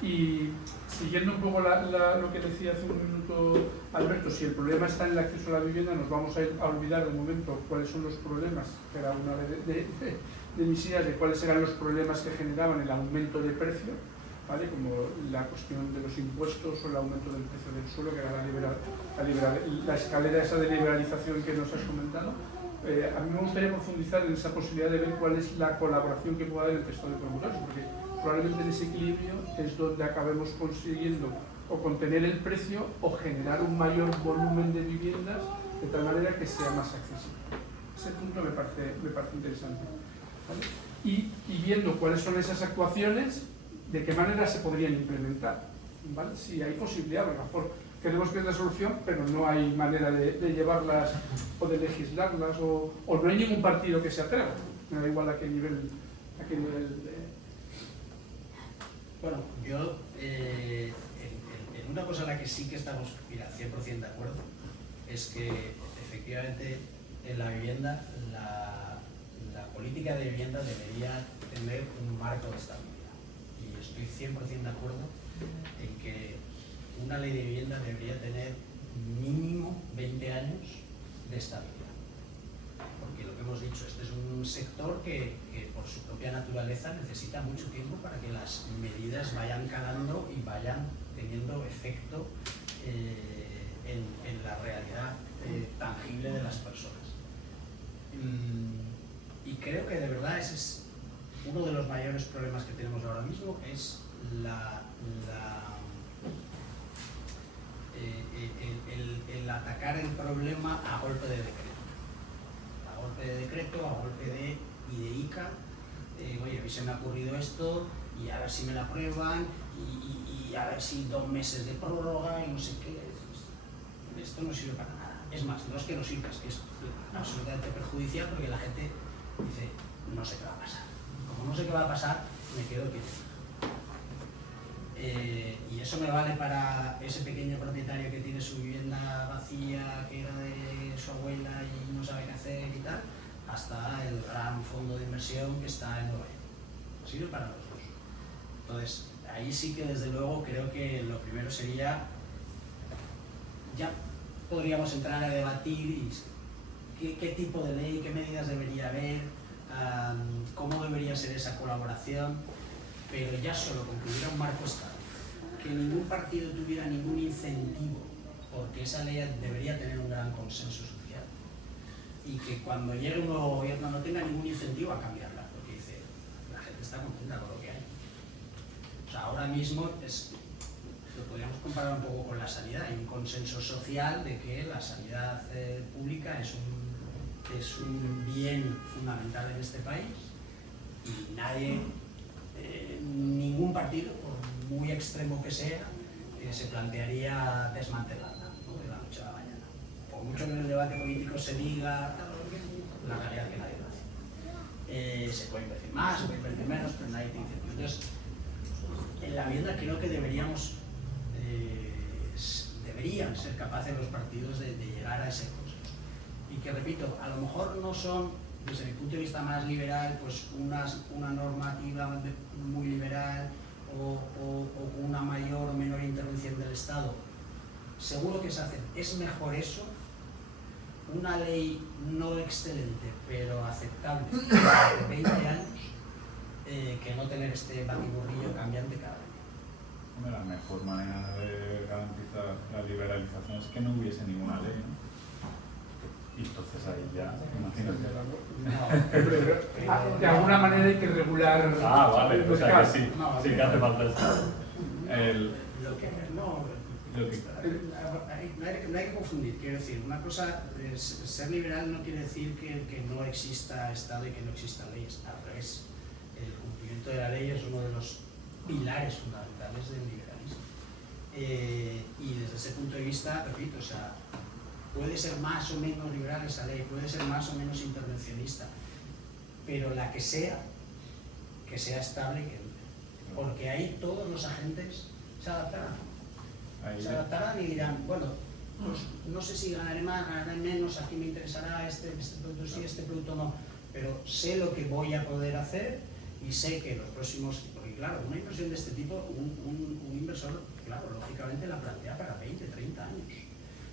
Y siguiendo un poco lo que decía hace un minuto Alberto, si el problema está en el acceso a la vivienda, nos vamos a olvidar de momento cuáles son los problemas, que era una de mis ideas, de cuáles eran los problemas que generaban el aumento de precio, ¿vale?, como la cuestión de los impuestos o el aumento del precio del suelo, que era la escalera esa de liberalización que nos has comentado. A mí me gustaría profundizar en esa posibilidad de ver cuál es la colaboración que puede haber entre Estado y promotores, porque probablemente en ese equilibrio es donde acabemos consiguiendo o contener el precio o generar un mayor volumen de viviendas de tal manera que sea más accesible. Ese punto me parece interesante, ¿vale? Y viendo cuáles son esas actuaciones, de qué manera se podrían implementar, ¿vale? Si hay posibilidad, a lo mejor queremos que es la solución, pero no hay manera de llevarlas o de legislarlas, o no hay ningún partido que se atreva. Me da igual a qué nivel de... Bueno, yo en una cosa en la que sí que estamos 100% de acuerdo es que efectivamente en la vivienda, la política de vivienda debería tener un marco de estabilidad. Y estoy 100% de acuerdo en que una ley de vivienda debería tener mínimo 20 años de estabilidad. Porque lo que hemos dicho, este es un sector que por su propia naturaleza necesita mucho tiempo para que las medidas vayan calando y vayan teniendo efecto en la realidad tangible de las personas. Y creo que de verdad ese es uno de los mayores problemas que tenemos ahora mismo, es el atacar el problema a golpe de decreto. A golpe de decreto, a golpe de ICA, oye, a mí se me ha ocurrido esto y a ver si me la aprueban y a ver si 2 meses de prórroga y no sé qué. Esto no sirve para nada. Es más, no es que no sirva, es que es absolutamente perjudicial porque la gente dice, no sé qué va a pasar. Como no sé qué va a pasar, me quedo quieto. Y eso me vale para ese pequeño propietario que tiene su vivienda vacía, que era de su abuela y no sabe qué hacer y tal, hasta el gran fondo de inversión que está en Nueva York. Sirve para los dos. Entonces, ahí sí que desde luego creo que lo primero sería, ya podríamos entrar a debatir qué tipo de ley, qué medidas debería haber, cómo debería ser esa colaboración, pero ya solo con que hubiera un marco estable, que ningún partido tuviera ningún incentivo, porque esa ley debería tener un gran consenso social, y que cuando llegue un nuevo gobierno no tenga ningún incentivo a cambiarla, porque dice, la gente está contenta con lo que hay. O sea, ahora mismo lo podríamos comparar un poco con la sanidad. Hay un consenso social de que la sanidad pública es un bien fundamental en este país y nadie, ningún partido, por muy extremo que sea, se plantearía desmantelarla, ¿no?, de la noche a la mañana. Por mucho que en el debate político se diga la realidad que nadie lo hace. Se puede invertir más, se puede invertir menos, pero nadie te dice. Entonces, en la vivienda creo que deberían ser capaces los partidos de llegar a ese consenso. Y que, repito, a lo mejor no son, desde mi punto de vista más liberal, pues una normativa muy liberal o con una mayor o menor intervención del Estado. Seguro que se hacen. Es mejor eso, una ley no excelente, pero aceptable de 20 años, que no tener este batiburrillo cambiante cada año. La mejor manera de garantizar la liberalización es que no hubiese ninguna ley, ¿no? Y entonces ahí ya, imagínate. De alguna manera hay que regular. Vale, o sea que sí, No, sí que hace falta esto. No hay que confundir, quiero decir, una cosa, ser liberal no quiere decir que no exista Estado y que no existan leyes, al revés. El cumplimiento de la ley es uno de los pilares fundamentales del liberalismo. Y desde ese punto de vista, repito, o sea, puede ser más o menos liberal esa ley, puede ser más o menos intervencionista, pero la que sea estable, porque ahí todos los agentes se adaptarán. Se adaptarán y dirán, bueno, pues no sé si ganaré más, ganaré menos, aquí me interesará este producto sí, este producto no, pero sé lo que voy a poder hacer y sé que los próximos, porque claro, una inversión de este tipo, un inversor, claro, lógicamente la plantea para 20, 30 años.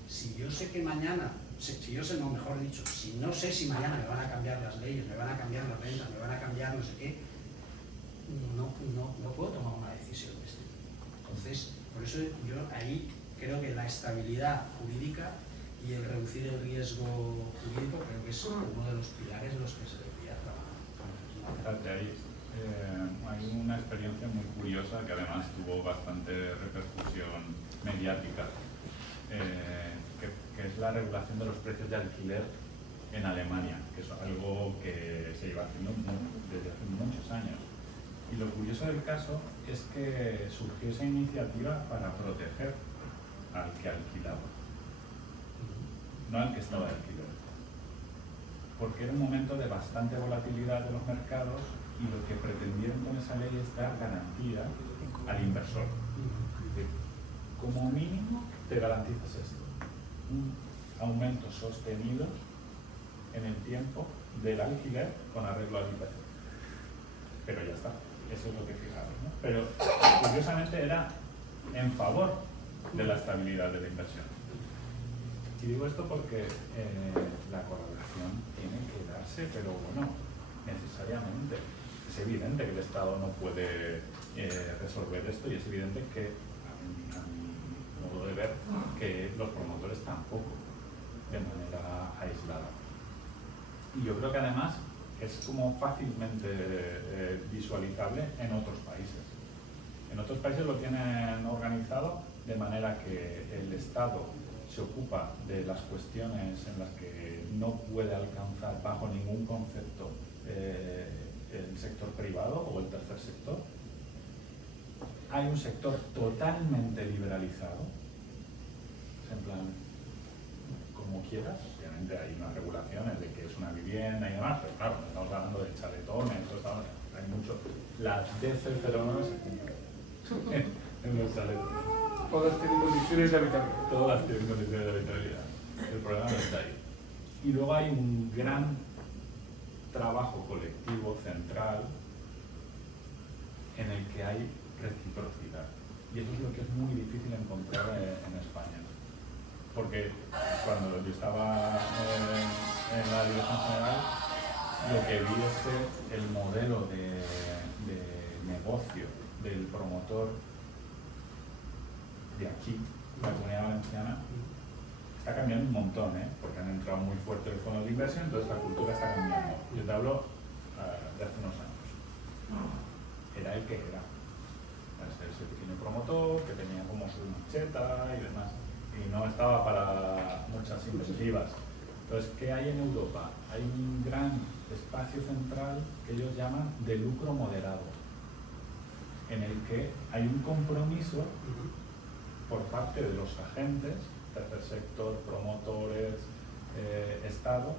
Si yo sé que mañana, mejor dicho, si no sé si mañana me van a cambiar las leyes, me van a cambiar las rentas, me van a cambiar no sé qué, no puedo tomar una decisión de este tipo. Entonces, por eso yo ahí creo que la estabilidad jurídica y el reducir el riesgo jurídico creo que es uno de los pilares en los que se debería trabajar. Fíjate, hay una experiencia muy curiosa que además tuvo bastante repercusión mediática, que es la regulación de los precios de alquiler en Alemania, que es algo que se lleva haciendo desde hace muchos años. Y lo curioso del caso es que surgió esa iniciativa para proteger al que alquilaba, no al que estaba de alquiler. Porque era un momento de bastante volatilidad de los mercados y lo que pretendieron con esa ley es dar garantía al inversor. Es decir, como mínimo te garantizas esto, un aumento sostenido en el tiempo del alquiler con arreglo al IPC. Pero ya está, eso es lo que fijaron, ¿no? Pero curiosamente era en favor de la estabilidad de la inversión. Y digo esto porque la correlación tiene que darse, pero bueno, necesariamente. Es evidente que el Estado no puede resolver esto y es evidente que, a mi modo de ver, que los promotores tampoco, de manera aislada. Y yo creo que además es como fácilmente visualizable en otros países. En otros países lo tienen organizado de manera que el Estado se ocupa de las cuestiones en las que no puede alcanzar bajo ningún concepto el sector privado o el tercer sector. Hay un sector totalmente liberalizado, en plan, como quieras, obviamente hay unas regulaciones de que es una vivienda y demás, pero claro, estamos hablando de chaletones, hay mucho. Las DC09 se cumplen en los chaletones. Todas tienen condiciones de habitabilidad. Todas tienen condiciones de habitabilidad. El problema no está ahí. Y luego hay un gran trabajo colectivo central en el que hay reciprocidad. Y eso es lo que es muy difícil encontrar en España. Porque cuando yo estaba en la Dirección General, lo que vi es que el modelo de negocio del promotor de aquí, la Comunidad Valenciana, está cambiando un montón, porque han entrado muy fuerte el fondo de inversión, entonces la cultura está cambiando. Yo te hablo de hace unos años. Era el que era. Ese pequeño promotor que tenía como su mancheta y demás. Y no estaba para muchas iniciativas. Entonces, ¿qué hay en Europa? Hay un gran espacio central que ellos llaman de lucro moderado, en el que hay un compromiso por parte de los agentes, tercer sector, promotores, Estado,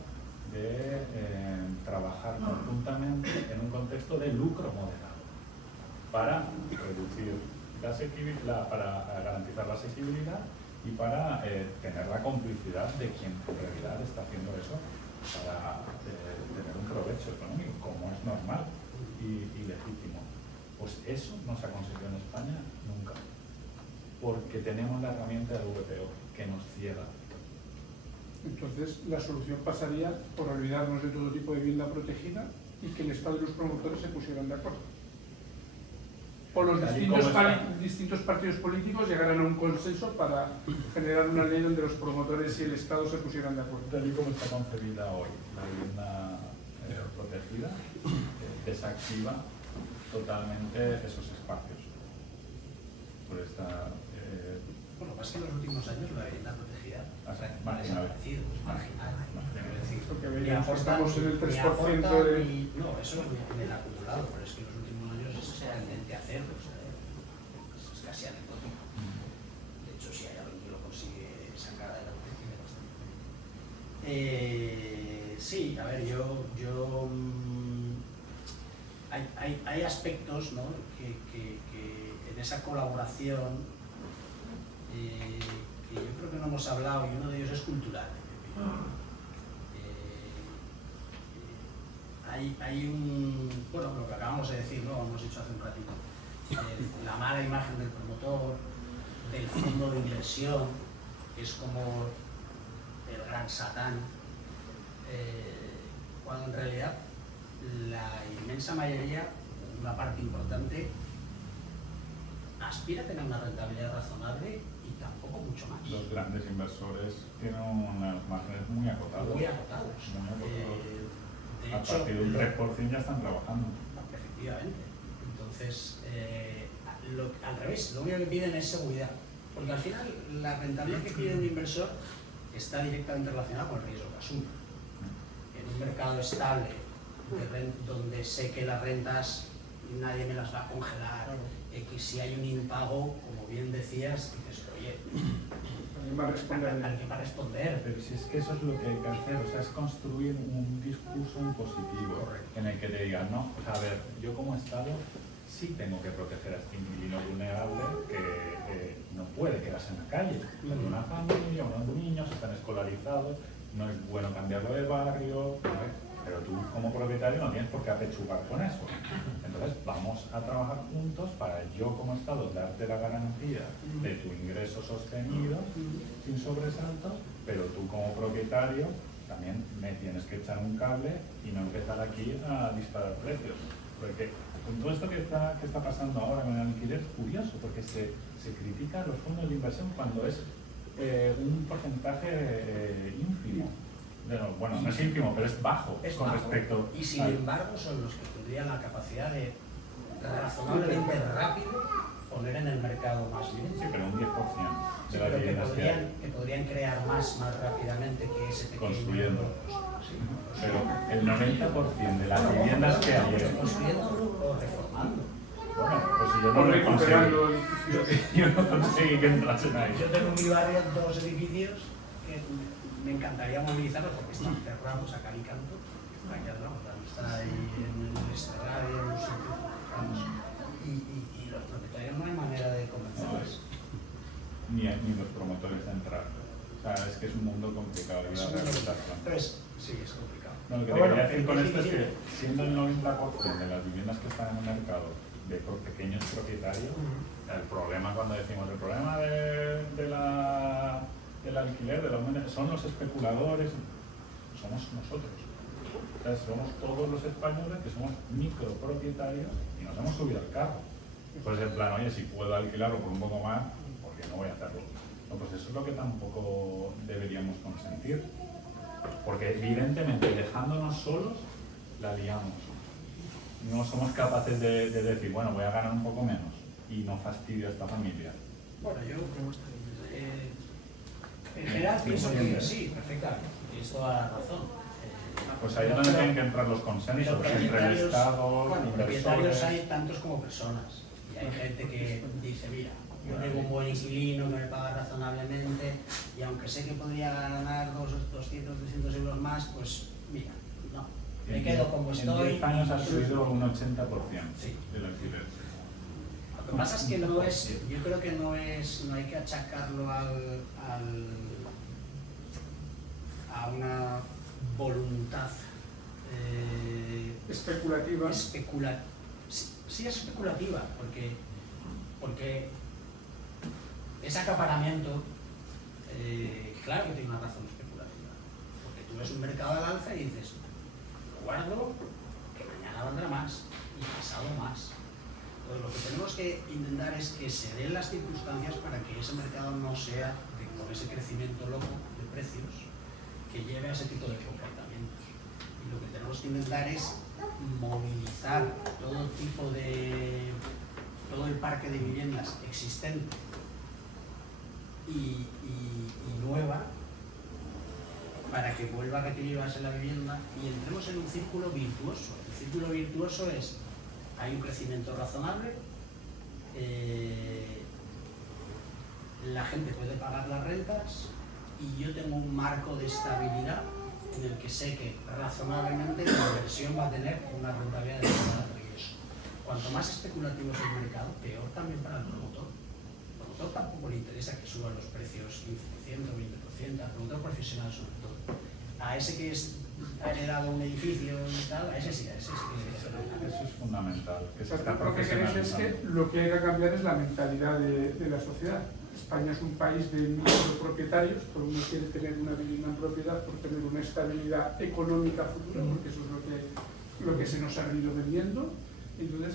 de trabajar conjuntamente en un contexto de lucro moderado para reducir para garantizar la accesibilidad y para tener la complicidad de quien en realidad está haciendo eso para tener un provecho económico, como es normal y legítimo. Pues eso no se ha conseguido en España nunca, porque tenemos la herramienta del VPO que nos ciega. Entonces, la solución pasaría por olvidarnos de todo tipo de vivienda protegida y que el Estado y los promotores se pusieran de acuerdo. O los distintos partidos políticos llegaran a un consenso para generar una ley donde los promotores y el Estado se pusieran de acuerdo. Tal y como está concebida hoy, la vivienda protegida desactiva totalmente esos espacios. Por esta, Bueno, más que en los últimos años la vivienda protegida ha marginal. desaparecido, es marginal. Quiero decir, Porque ni veíamos que aporta, estamos en el 3% ni aporta, de... No, eso en el acumulado, pero es que en los últimos años es tendente a cero, o sea, es casi anecdótico. De hecho, si hay alguien que lo consigue sacar adelante, tiene bastante. Sí, a ver, hay aspectos, ¿no?, que en esa colaboración que yo creo que no hemos hablado, y uno de ellos es cultural. Hay bueno, lo que acabamos de decir, ¿no?, hemos dicho hace un ratito, la mala imagen del promotor, del fondo de inversión, que es como el gran satán, cuando en realidad la inmensa mayoría, una parte importante, aspira a tener una rentabilidad razonable y tampoco mucho más. Los grandes inversores tienen unos márgenes muy acotados. Muy acotados. De A hecho, partir de un 3% ya están trabajando. Efectivamente. Entonces, al revés, lo único que piden es seguridad. Porque al final la rentabilidad que pide un inversor está directamente relacionada con el riesgo que asume. En un mercado estable, donde sé que las rentas nadie me las va a congelar, que si hay un impago, como bien decías, dices, oye, Alguien va a responder. Pero si es que eso es lo que hay que hacer, o sea, es construir un discurso impositivo. Correcto. En el que te digan, no, o sea, a ver, yo como Estado sí tengo que proteger a este inquilino vulnerable que no puede quedarse en la calle. Tiene una familia, unos niños, están escolarizados, no es bueno cambiarlo de barrio, pero tú como propietario no tienes por qué apechugar con eso. Entonces vamos a trabajar juntos para yo como Estado darte la garantía de tu ingreso sostenido sin sobresaltos, pero tú como propietario también me tienes que echar un cable y no empezar aquí a disparar precios. Porque con todo esto que está pasando ahora con el alquiler es curioso, porque se critica a los fondos de inversión cuando es un porcentaje ínfimo. Bueno, no es ínfimo, pero es bajo con respecto. Y sin embargo son los que tendrían la capacidad de razonablemente rápido poner en el mercado más bien. Sí, pero un 10% de las pero viviendas que podrían crear más rápidamente que ese pequeño. Construyendo. Sí, Pero el 90% de las viviendas que hay. Construyendo o reformando. Bueno, pues si yo no O lo recuperando conseguí. edificios. Yo no conseguí que entrasen ahí. Yo tengo en mi barrio 2 edificios que me encantaría movilizarlos porque están cerrados a cal y canto. Está aquí al lado, están ahí en el estradio, en un sitio. Vamos. Y los propietarios no hay manera de convencerlos. Ni los promotores de entrar. O sea, es que es un mundo complicado. Entonces, sí, es complicado. No, lo que te quería decir con esto es que siendo el 90% de las viviendas que están en el mercado de pequeños propietarios, el problema cuando decimos el problema del alquiler, son los especuladores, somos nosotros. Entonces somos todos los españoles que somos micropropietarios y nos hemos subido al carro. Pues en plan, oye, si puedo alquilarlo por un poco más, ¿por qué no voy a hacerlo? No, pues eso es lo que tampoco deberíamos consentir. Porque evidentemente dejándonos solos, la liamos. No somos capaces de decir, bueno, voy a ganar un poco menos y no fastidio a esta familia. Bueno, yo en general pienso que sí, perfectamente, tienes toda la razón. Pues ahí es donde tienen que entrar los consensos entre el Estado, bueno, propietarios inversores. hay tantos como personas. Y hay gente que dice, mira, yo tengo un buen inquilino que me paga razonablemente y aunque sé que podría ganar 200, 300 euros más, pues mira, no, me quedo como estoy. En 10 años ha subido un 80% Sí. del alquiler. Lo que pasa es que no es, yo creo que no hay que achacarlo a una voluntad Especulativa. Sí es especulativa, porque ese acaparamiento, claro que tiene una razón especulativa, porque tú ves un mercado al alza y dices, lo guardo, que mañana valdrá más y pasado más. Entonces, lo que tenemos que intentar es que se den las circunstancias para que ese mercado no sea con ese crecimiento loco de precios que lleve a ese tipo de comportamientos. Y lo que tenemos que intentar es movilizar todo el parque de viviendas existente y nueva para que vuelva a reequilibrarse la vivienda y entremos en un círculo virtuoso. El círculo virtuoso es, hay un crecimiento razonable, la gente puede pagar las rentas y yo tengo un marco de estabilidad en el que sé que razonablemente la inversión va a tener una rentabilidad de riesgo. Cuanto más especulativo es el mercado, peor también para el promotor. Al promotor tampoco le interesa que suban los precios 15% o 20%, al promotor profesional sobre todo. A ese que ha heredado un edificio y tal, a ese sí que le interesa. Eso es fundamental. Que se está Lo que queréis es que lo que hay que cambiar es la mentalidad de la sociedad. España es un país de micropropietarios, todo el mundo quiere tener una vivienda en propiedad por tener una estabilidad económica futura, porque eso es lo que se nos ha venido vendiendo. Entonces,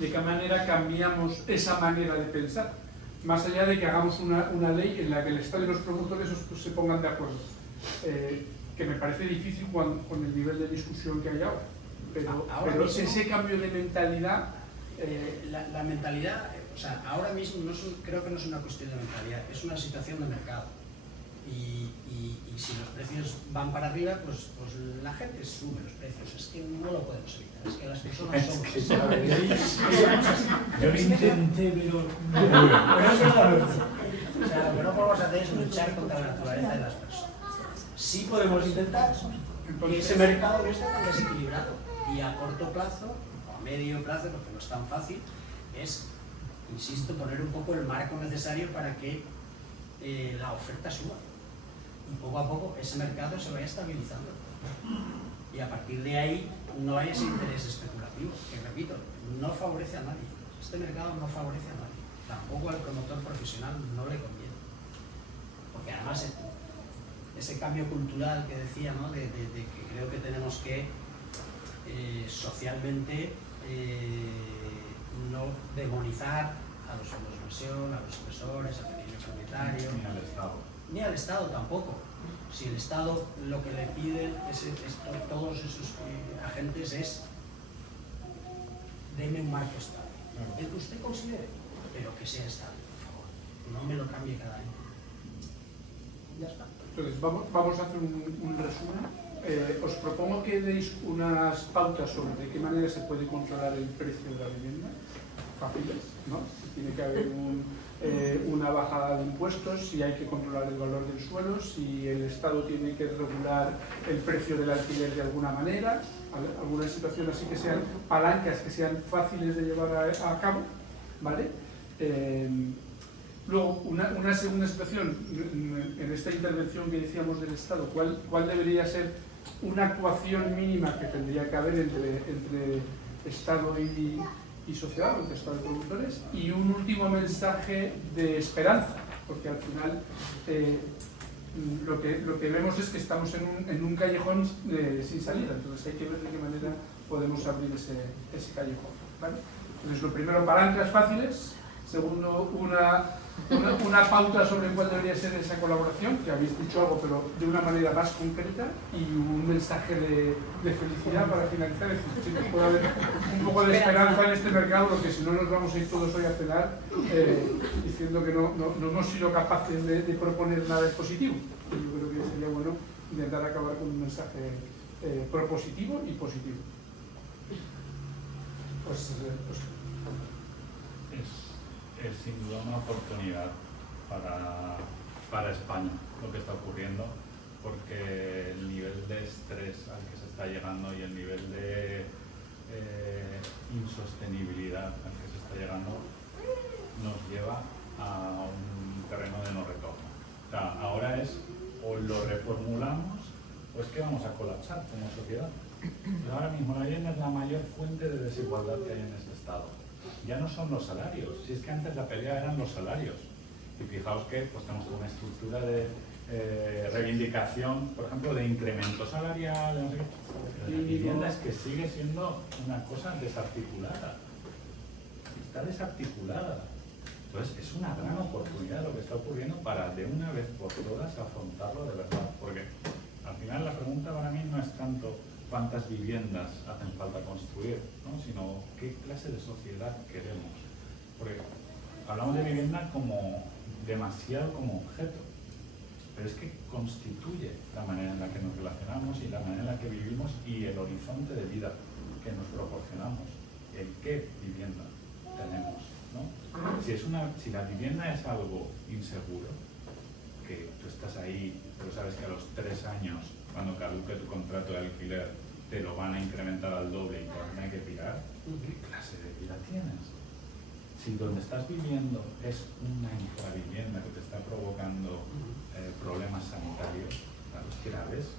¿de qué manera cambiamos esa manera de pensar? Más allá de que hagamos una ley en la que el Estado y los promotores se pongan de acuerdo, que me parece difícil con el nivel de discusión que hay ahora. Pero ese cambio de mentalidad... La mentalidad, o sea, ahora mismo creo que no es una cuestión de mentalidad, es una situación de mercado. Y si los precios van para arriba, pues la gente sube los precios. Es que no lo podemos evitar, es que las personas somos... Yo lo intenté, pero... O sea, lo que no podemos hacer es luchar contra la naturaleza de las personas. Sí podemos intentar que ese mercado no esté tan desequilibrado. Y a corto plazo, o a medio plazo, lo que no es tan fácil, es, insisto, poner un poco el marco necesario para que la oferta suba. Y poco a poco ese mercado se vaya estabilizando. Y a partir de ahí no hay ese interés especulativo, que repito, no favorece a nadie. Este mercado no favorece a nadie. Tampoco al promotor profesional no le conviene. Porque además ese cambio cultural que decía, ¿no? de que creo que tenemos que socialmente no demonizar a los fondos de inversión, a los inversores, al pequeño propietario. Ni al Estado tampoco. Si el Estado lo que le pide todos esos agentes es deme un marco estable. El que usted considere, pero que sea estable, por favor. No me lo cambie cada año. Ya está. Entonces, vamos a hacer un resumen. Os propongo que deis unas pautas sobre de qué manera se puede controlar el precio de la vivienda. Fáciles, ¿no? Si tiene que haber una bajada de impuestos, si hay que controlar el valor del suelo, si el Estado tiene que regular el precio del alquiler de alguna manera, alguna situación así que sean palancas, que sean fáciles de llevar a cabo, ¿vale? Luego, una segunda situación, en esta intervención que decíamos del Estado, ¿cuál debería ser una actuación mínima que tendría que haber entre Estado y sociedad, entre Estado y productores? Y un último mensaje de esperanza, porque al final lo que vemos es que estamos en un callejón sin salida, entonces hay que ver de qué manera podemos abrir ese callejón, ¿vale? Entonces, lo primero, palancas fáciles. Segundo, una pauta sobre cuál debería ser esa colaboración, que habéis dicho algo, pero de una manera más concreta, y un mensaje de felicidad para finalizar. Es decir, si nos puede haber un poco de esperanza en este mercado, porque si no nos vamos a ir todos hoy a cenar diciendo que no hemos sido capaces de proponer nada positivo. Y yo creo que sería bueno intentar acabar con un mensaje propositivo y positivo. Es sin duda una oportunidad para España lo que está ocurriendo, porque el nivel de estrés al que se está llegando y el nivel de insostenibilidad al que se está llegando nos lleva a un terreno de no retorno. O sea, ahora es o lo reformulamos o es que vamos a colapsar como sociedad. Ahora mismo la vivienda es la mayor fuente de desigualdad que hay en este estado. Ya no son los salarios, si es que antes la pelea eran los salarios. Y fijaos que pues, tenemos una estructura de reivindicación, por ejemplo, de incremento salarial, no sé qué. Pero la vivienda es que sigue siendo una cosa desarticulada. Está desarticulada. Entonces es una gran oportunidad lo que está ocurriendo para de una vez por todas afrontarlo de verdad. Porque al final la pregunta para mí no es tanto cuántas viviendas hacen falta construir, ¿no? Sino qué clase de sociedad queremos. Porque hablamos de vivienda como demasiado como objeto, pero es que constituye la manera en la que nos relacionamos y la manera en la que vivimos y el horizonte de vida que nos proporcionamos, el qué vivienda tenemos, ¿no? Si la vivienda es algo inseguro, que tú estás ahí, pero sabes que a los 3 años, cuando caduque tu contrato de alquiler, te lo van a incrementar al doble y te van a tener que tirar, ¿qué clase de vida tienes? Si donde estás viviendo es una infravivienda que te está provocando problemas sanitarios graves,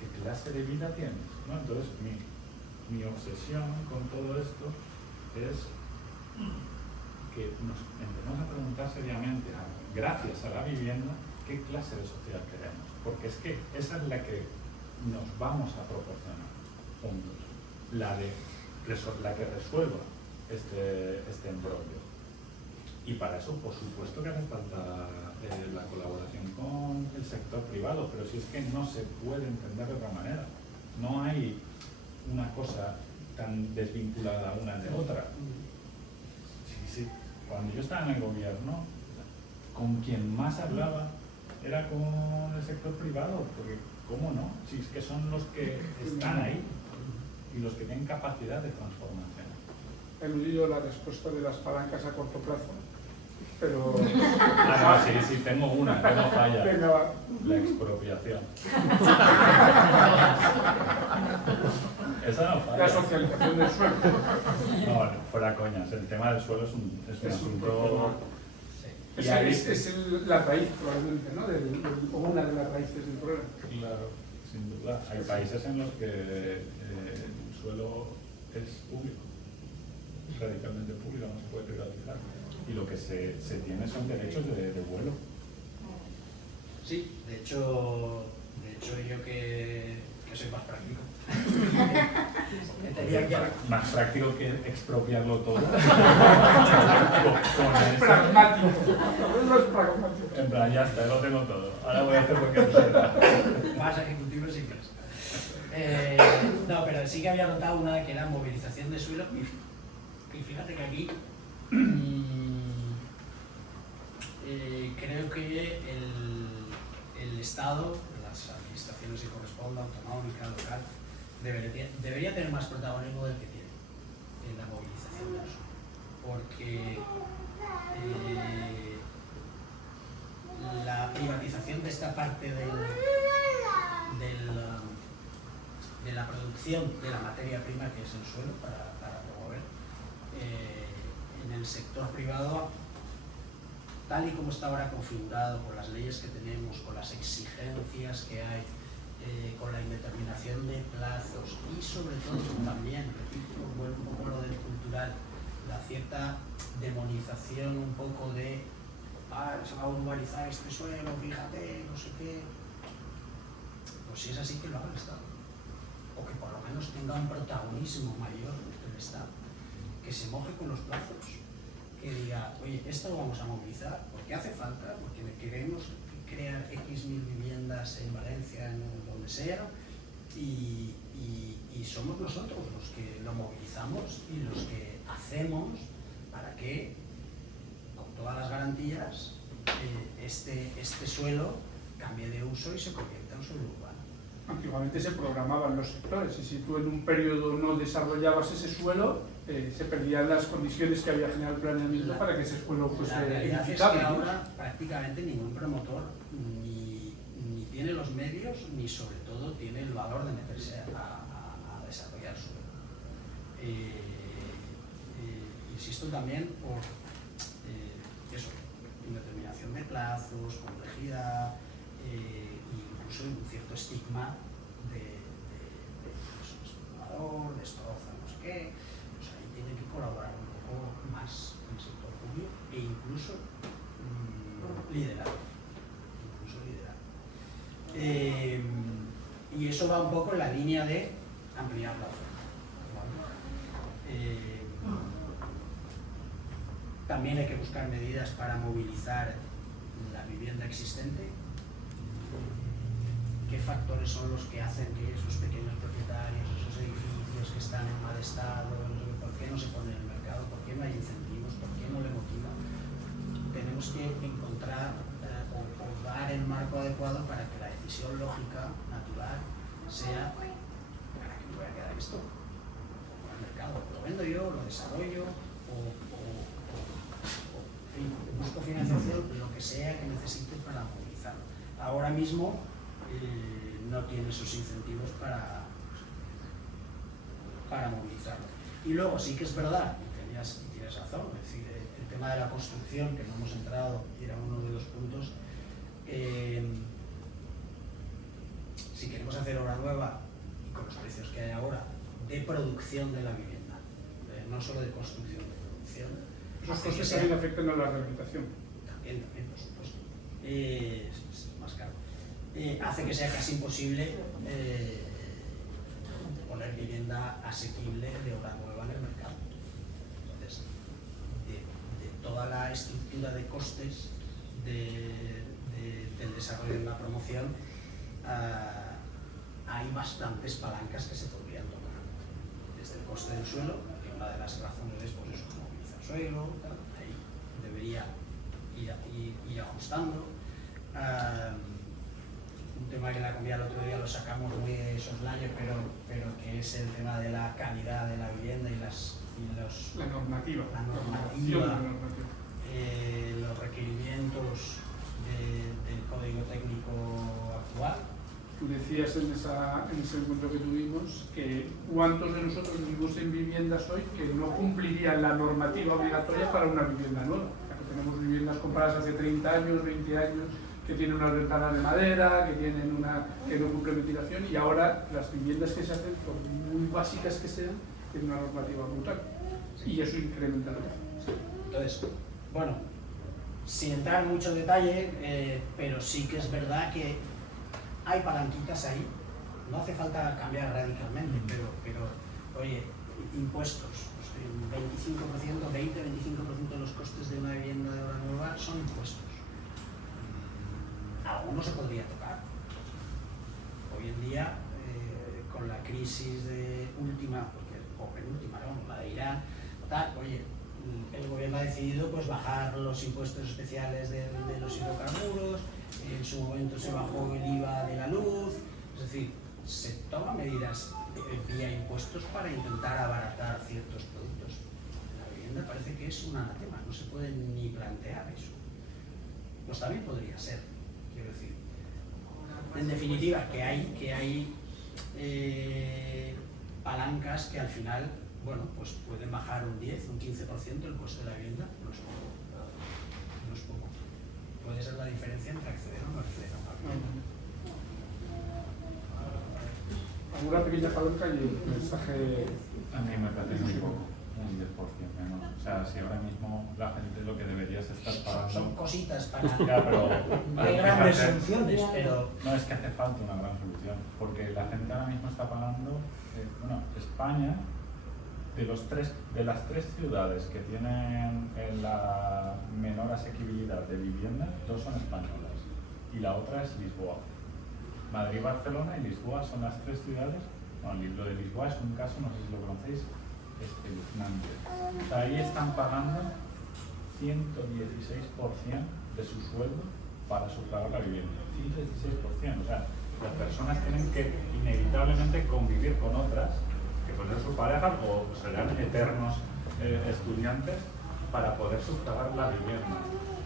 ¿qué clase de vida tienes? ¿No? Entonces, mi obsesión con todo esto es que nos empezamos a preguntar seriamente, gracias a la vivienda, qué clase de sociedad queremos. Porque es que esa es la que nos vamos a proporcionar juntos, la que resuelva este embrollo. Y para eso, por supuesto que hace falta la colaboración con el sector privado, pero si es que no se puede entender de otra manera. No hay una cosa tan desvinculada una de otra. Sí. Cuando yo estaba en el gobierno, con quien más hablaba era con el sector privado, porque ¿cómo no? Si es que son los que están ahí y los que tienen capacidad de transformación. He eludido la respuesta de las palancas a corto plazo, pero... sí, tengo una, que no falla. Venga, va. La expropiación. Esa no falla. La socialización del suelo. No, fuera coñas. El tema del suelo es un asunto... Es la raíz, probablemente, ¿no? O una de las raíces del problema. Claro, sin duda. Hay países en los que el suelo es público, radicalmente público, no se puede privatizar. Y lo que se tiene son derechos de vuelo. Sí, de hecho yo que soy más práctico. Más práctico que expropiarlo todo. Pragmático. No es pragmático. En plan, ya está, lo tengo todo. Ahora voy a hacer lo que quiera. Más ejecutivo simples. No, pero sí que había notado una que era movilización de suelo. Y fíjate que aquí creo que el Estado, las administraciones que correspondan, autonómica, local, debería tener más protagonismo del que tiene en la movilización del suelo. Porque la privatización de esta parte de la producción de la materia prima que es el suelo para promover en el sector privado, tal y como está ahora configurado, con las leyes que tenemos, con las exigencias que hay, con la indeterminación de plazos y sobre todo también, repito, vuelvo un poco a lo del cultural, la cierta demonización un poco de se va a urbanizar este suelo, fíjate, no sé qué. Pues si es así, que lo haga el Estado. O que por lo menos tenga un protagonismo mayor del Estado. Que se moje con los plazos. Que diga, oye, esto lo vamos a movilizar porque hace falta, porque queremos crear X mil viviendas en Valencia, en donde sea, y somos nosotros los que lo movilizamos y los que hacemos para que, con todas las garantías, este suelo cambie de uso y se convierta en suelo urbano. Antiguamente se programaban los sectores y si tú en un periodo no desarrollabas ese suelo, se perdían las condiciones que había generado el planeamiento para que ese suelo fuese edificable. La realidad es que ahora prácticamente ningún promotor ni tiene los medios ni sobre todo tiene el valor de meterse a desarrollar suelo. Insisto también por eso, indeterminación de plazos, complejidad, incluso un cierto estigma de especulador, destroza, no sé qué. Pues ahí tiene que colaborar un poco más el sector público e incluso liderar. Y eso va un poco en la línea de ampliar la oferta. También hay que buscar medidas para movilizar la vivienda existente. ¿Qué factores son los que hacen que esos pequeños propietarios, esos edificios que están en mal estado, por qué no se ponen en el mercado, por qué no hay incentivos, por qué no le motivan? Tenemos que encontrar o dar el marco adecuado para que la decisión lógica, natural, sea para que me voy a quedar esto, o al mercado, lo vendo yo, lo desarrollo, en fin, busco financiación, lo que sea que necesite para movilizarlo. Ahora mismo no tiene esos incentivos para movilizarlo. Y luego sí que es verdad, y tienes razón, es decir, el tema de la construcción, que no hemos entrado, y era uno de los puntos, si queremos hacer obra nueva, y con los precios que hay ahora, de producción de la vivienda, no solo de construcción, de producción. Esos costes también afectan a la rehabilitación. También, por supuesto. Es más caro. Hace que sea casi imposible poner vivienda asequible de obra nueva en el mercado. Entonces, de toda la estructura de costes del desarrollo de una promoción, hay bastantes palancas que se podrían tocar. Desde el coste del suelo, que una de las razones es pues eso, movilizar suelo, ahí debería ir ajustando. Un tema que en la comida el otro día lo sacamos muy de soslayo, pero que es el tema de la calidad de la vivienda y la normativa, los requerimientos del código técnico actual. Tú decías en ese encuentro que tuvimos que cuántos de nosotros vivimos en viviendas hoy que no cumplirían la normativa obligatoria para una vivienda nueva. Ya que tenemos viviendas compradas hace 30 años, 20 años, que tienen unas ventanas de madera, que no cumplen ventilación, y ahora las viviendas que se hacen, por muy básicas que sean, tienen una normativa brutal. Y eso incrementa el precio. Entonces, bueno, sin entrar en mucho detalle, pero sí que es verdad que hay palanquitas ahí. No hace falta cambiar radicalmente, pero oye, impuestos, pues, 25%, 20-25% de los costes de una vivienda de obra nueva son impuestos. Algunos se podría tocar. Hoy en día, con la crisis de última, o penúltima, ¿no? La de Irán, oye, el gobierno ha decidido pues, bajar los impuestos especiales de los hidrocarburos, en su momento se bajó el IVA de la luz, es decir, se toman medidas vía impuestos para intentar abaratar ciertos productos. La vivienda parece que es un anatema, no se puede ni plantear eso. Pues también podría ser, quiero decir. En definitiva, que hay palancas que al final, bueno, pues pueden bajar un 10, un 15% el coste de la vivienda, no es poco. No es poco. Puede ser la diferencia entre acceder o no acceder a una vivienda. Alguna pequeña palanca y el mensaje. A mí me parece un poco, un 10% menos. O sea, si ahora mismo la gente lo que debería es estar pagando... Son cositas para... Ya, pero... No hay grandes soluciones, pero... No, es que hace falta una gran solución, porque la gente ahora mismo está pagando... bueno, España, de las tres ciudades que tienen la menor asequibilidad de vivienda, dos son españolas, y la otra es Lisboa. Madrid, Barcelona y Lisboa son las tres ciudades. Bueno, lo de Lisboa es un caso, no sé si lo conocéis, espeluznante. O sea, ahí están pagando 116% de su sueldo para sufragar la vivienda. 116%. O sea, las personas tienen que inevitablemente convivir con otras, que pueden ser sus parejas o serán eternos estudiantes, para poder sufragar la vivienda.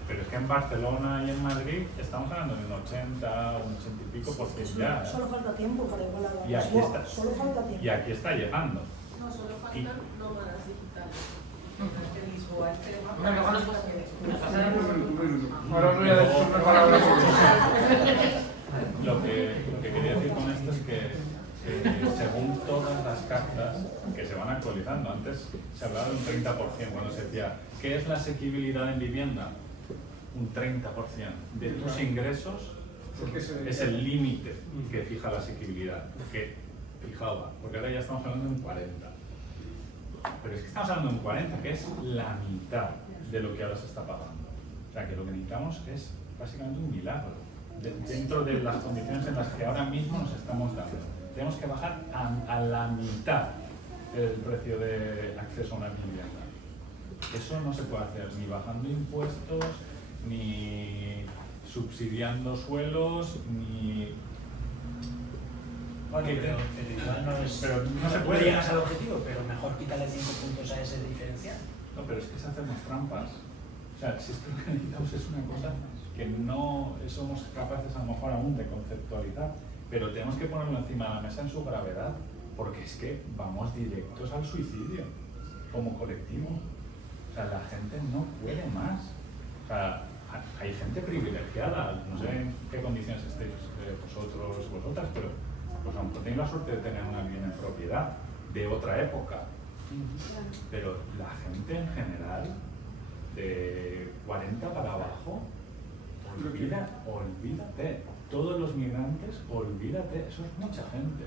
Pero es que en Barcelona y en Madrid estamos hablando de un 80, un 80 y pico por ciento ya. Solo falta tiempo para igualar a Y aquí está, solo falta tiempo. y aquí está llegando. No, solo faltan nómadas digitales. En Lisboa, Ahora os voy a decir una palabra. Lo que quería decir con esto es que según todas las cartas que se van actualizando, antes se hablaba de un 30%, cuando se decía, ¿qué es la asequibilidad en vivienda? Un 30% de tus ingresos es el límite que fija la asequibilidad, que fijaba, porque ahora ya estamos hablando de un 40%. Pero es que estamos hablando de un 40%, que es la mitad de lo que ahora se está pagando. O sea, que lo que necesitamos es básicamente un milagro, dentro de las condiciones en las que ahora mismo nos estamos dando. Tenemos que bajar a la mitad el precio de acceso a una vivienda. Eso no se puede hacer ni bajando impuestos, ni subsidiando suelos, ni... Bueno, pero igual no es... Pero no se no puede. llegas al objetivo, pero mejor quítale 5 puntos a ese diferencial. No, pero es que es hacernos trampas. O sea, si es que lo que necesitamos es una cosa que no somos capaces a lo mejor aún de conceptualizar, pero tenemos que ponerlo encima de la mesa en su gravedad, porque es que vamos directos al suicidio como colectivo. O sea, la gente no puede más. O sea, hay gente privilegiada, no sé en qué condiciones estéis vosotras, pero pues a lo mejor tenéis la suerte de tener una vivienda en propiedad de otra época. Pero la gente en general, de 40 para abajo, olvídate. Todos los migrantes, olvídate, eso es mucha gente.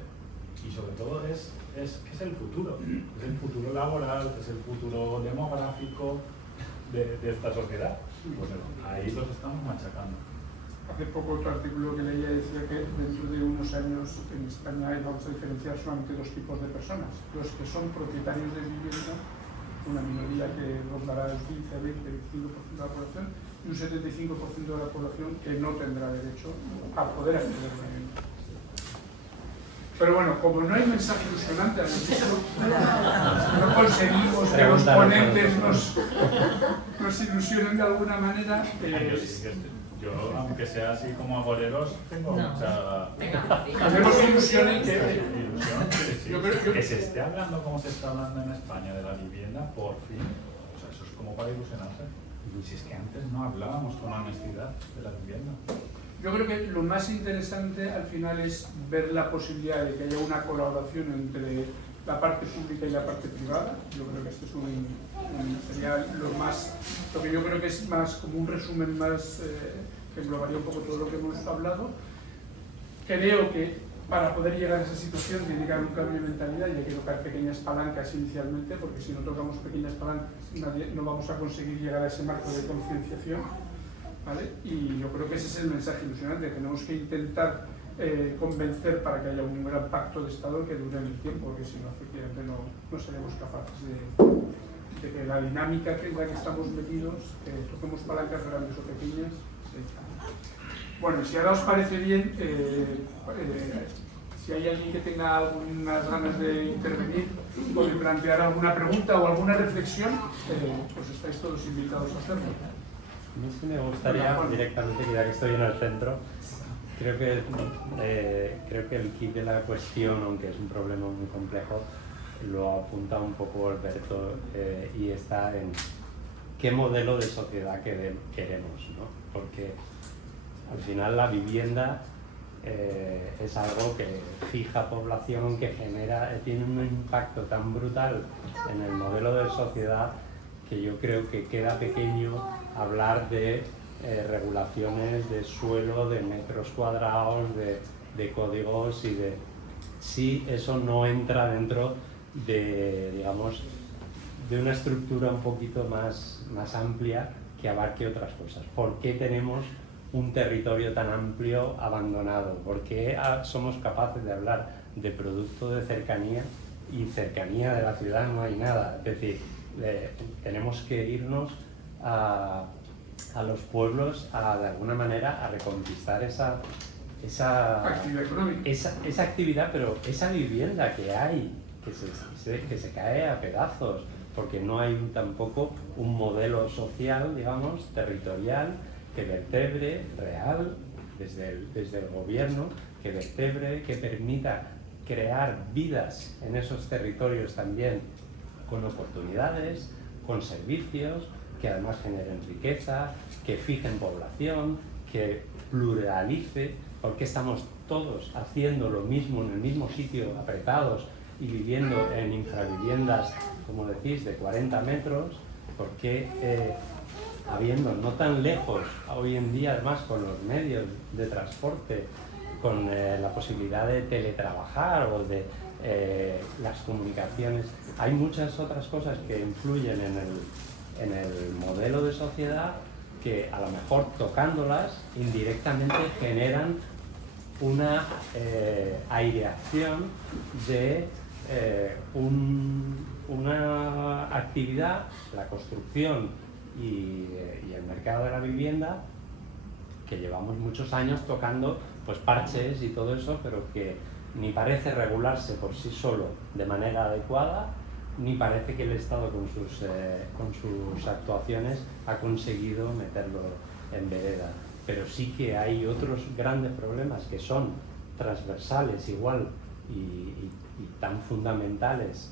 Y sobre todo es que es el futuro. Es el futuro laboral, es el futuro demográfico de esta sociedad. Pues ahí los estamos machacando. Hace poco otro artículo que leía decía que dentro de unos años en España vamos a diferenciar solamente dos tipos de personas. Los que son propietarios de vivienda, una minoría que rondará el 15, 20, 25% de la población, y un 75% de la población que no tendrá derecho a poder acceder a la vivienda. Pero bueno, como no hay mensaje ilusionante al respecto, no conseguimos que los ponentes nos ilusionen de alguna manera. Yo, aunque sea así como agoreros, tengo mucha... Hacemos ilusión en que se esté hablando como se está hablando en España de la vivienda, por fin. O sea, eso es como para ilusionarse. Y si es que antes no hablábamos con honestidad de la vivienda. Yo creo que lo más interesante al final es ver la posibilidad de que haya una colaboración entre la parte pública y la parte privada. Yo creo que esto es sería lo que yo creo que es más como un resumen más que englobaría un poco todo lo que hemos hablado. Creo que para poder llegar a esa situación tiene que haber un cambio de mentalidad y hay que tocar pequeñas palancas inicialmente, porque si no tocamos pequeñas palancas no vamos a conseguir llegar a ese marco de concienciación, ¿vale? Y yo creo que ese es el mensaje ilusionante. Tenemos que intentar convencer para que haya un gran pacto de Estado que dure en el tiempo, porque si no, efectivamente no seremos capaces de que la dinámica en la que estamos metidos, toquemos palancas grandes o pequeñas. Bueno, si ahora os parece bien, si hay alguien que tenga algunas ganas de intervenir o de plantear alguna pregunta o alguna reflexión, pues estáis todos invitados a hacerlo. A mí sí me gustaría directamente, ya que estoy en el centro, creo que el kit de la cuestión, aunque es un problema muy complejo, lo apunta un poco Alberto y está en qué modelo de sociedad queremos, ¿no? Porque al final la vivienda es algo que fija población, que tiene un impacto tan brutal en el modelo de sociedad que yo creo que queda pequeño hablar de regulaciones de suelo, de metros cuadrados, de códigos y de... Si eso no entra dentro de, digamos, de una estructura un poquito más amplia que abarque otras cosas. ¿Por qué tenemos un territorio tan amplio abandonado? ¿Por qué somos capaces de hablar de producto de cercanía y cercanía de la ciudad no hay nada? Es decir, tenemos que irnos a los pueblos de alguna manera a reconquistar esa Actividad económica. esa actividad, pero esa vivienda que hay, que se cae a pedazos, porque no hay tampoco un modelo social, digamos, territorial, que vertebre, real, desde el gobierno, que vertebre, que permita crear vidas en esos territorios también, con oportunidades, con servicios, que además generen riqueza, que fijen población, que pluralice, porque estamos todos haciendo lo mismo en el mismo sitio, apretados y viviendo en infraviviendas, como decís, de 40 metros, porque habiendo no tan lejos hoy en día, además con los medios de transporte, con la posibilidad de teletrabajar o de las comunicaciones, hay muchas otras cosas que influyen en el modelo de sociedad que a lo mejor tocándolas indirectamente generan una aireación de una actividad, la construcción y el mercado de la vivienda, que llevamos muchos años tocando pues parches y todo eso, pero que ni parece regularse por sí solo de manera adecuada, ni parece que el Estado con sus actuaciones ha conseguido meterlo en vereda. Pero sí que hay otros grandes problemas que son transversales igual y tan fundamentales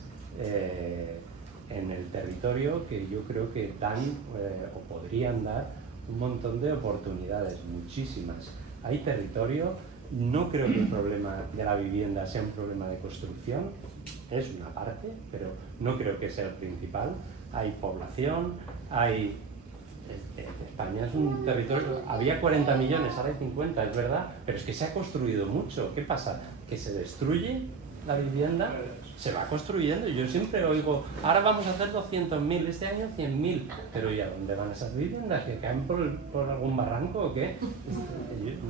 en el territorio, que yo creo que dan o podrían dar un montón de oportunidades, muchísimas. Hay territorio, no creo que el problema de la vivienda sea un problema de construcción, es una parte, pero no creo que sea el principal. Hay población, España es un territorio, había 40 millones, ahora hay 50, es verdad, pero es que se ha construido mucho. ¿Qué pasa? ¿Que se destruye la vivienda? Se va construyendo. Yo siempre oigo, ahora vamos a hacer 200.000, este año 100.000, pero ¿y a dónde van esas viviendas? ¿Que caen por algún barranco o qué?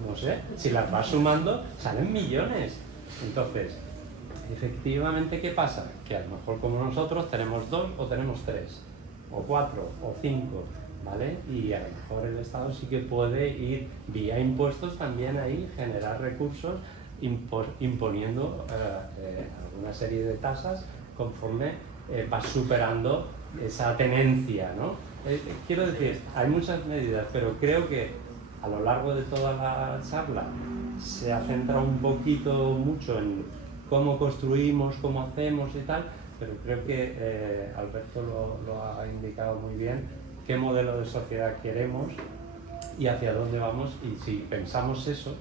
No sé, si las vas sumando salen millones. Entonces, efectivamente, ¿qué pasa? Que a lo mejor como nosotros tenemos 2 o tenemos 3, o 4 o 5, ¿vale? Y a lo mejor el Estado sí que puede ir vía impuestos también ahí, generar recursos imponiendo alguna serie de tasas conforme va superando esa tenencia, ¿no? Quiero decir, hay muchas medidas, pero creo que a lo largo de toda la charla se ha centrado un poquito mucho en cómo construimos, cómo hacemos y tal, pero creo que Alberto lo ha indicado muy bien, qué modelo de sociedad queremos y hacia dónde vamos. Y si pensamos eso,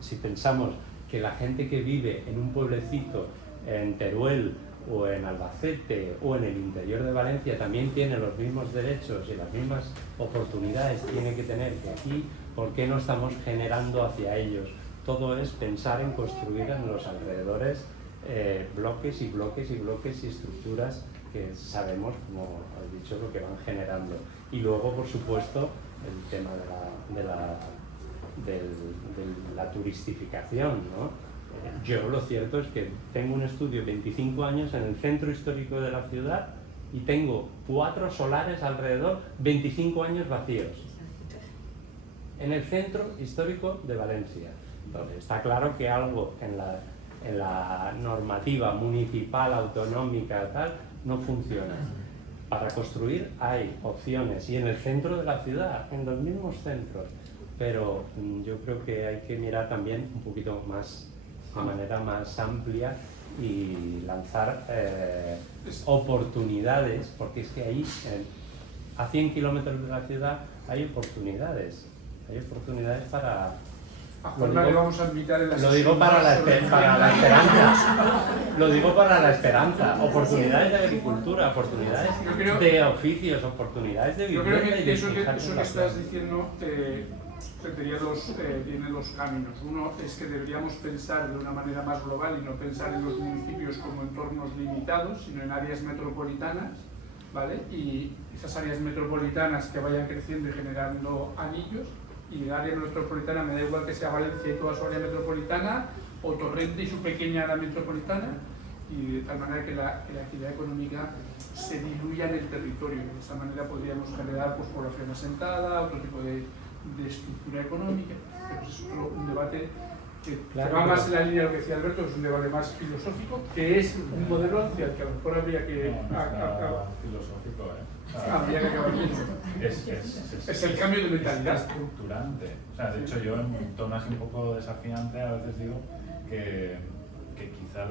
si pensamos que la gente que vive en un pueblecito, en Teruel o en Albacete o en el interior de Valencia también tiene los mismos derechos y las mismas oportunidades tiene que tener que aquí, ¿por qué no estamos generando hacia ellos? Todo es pensar en construir en los alrededores bloques y bloques y bloques y estructuras que sabemos, como has dicho, lo que van generando. Y luego, por supuesto, el tema de la turistificación, ¿no? Yo lo cierto es que tengo un estudio 25 años en el centro histórico de la ciudad y tengo 4 solares alrededor, 25 años vacíos. En el centro histórico de Valencia. Entonces, está claro que algo en la normativa municipal, autonómica, tal, no funciona. Para construir hay opciones y en el centro de la ciudad, en los mismos centros, pero yo creo que hay que mirar también un poquito más, de manera más amplia y lanzar oportunidades, porque es que ahí, a 100 kilómetros de la ciudad, hay oportunidades para A Juanma le vamos a invitar en la Lo digo para la esperanza. Lo digo para la esperanza. Oportunidades de agricultura, oportunidades de oficios, oportunidades de Yo creo vivienda y que de eso que fijarse en la estás playa. diciendo tiene dos caminos. Uno es que deberíamos pensar de una manera más global y no pensar en los municipios como entornos limitados, sino en áreas metropolitanas, ¿vale? Y esas áreas metropolitanas que vayan creciendo y generando anillos. Y el área metropolitana me da igual que sea Valencia y toda su área metropolitana, o Torrente y su pequeña área metropolitana, y de tal manera que la actividad económica se diluya en el territorio. De esa manera podríamos generar pues, población asentada, otro tipo de estructura económica. Pero es un debate que va más en la línea de lo que decía Alberto, es un debate más filosófico, que es un modelo hacia el que a lo mejor habría que... filosófico, habría que acabar viendo. Es el cambio de mentalidad. Es estructurante. O sea, de hecho yo en tono así un poco desafiante a veces digo que quizá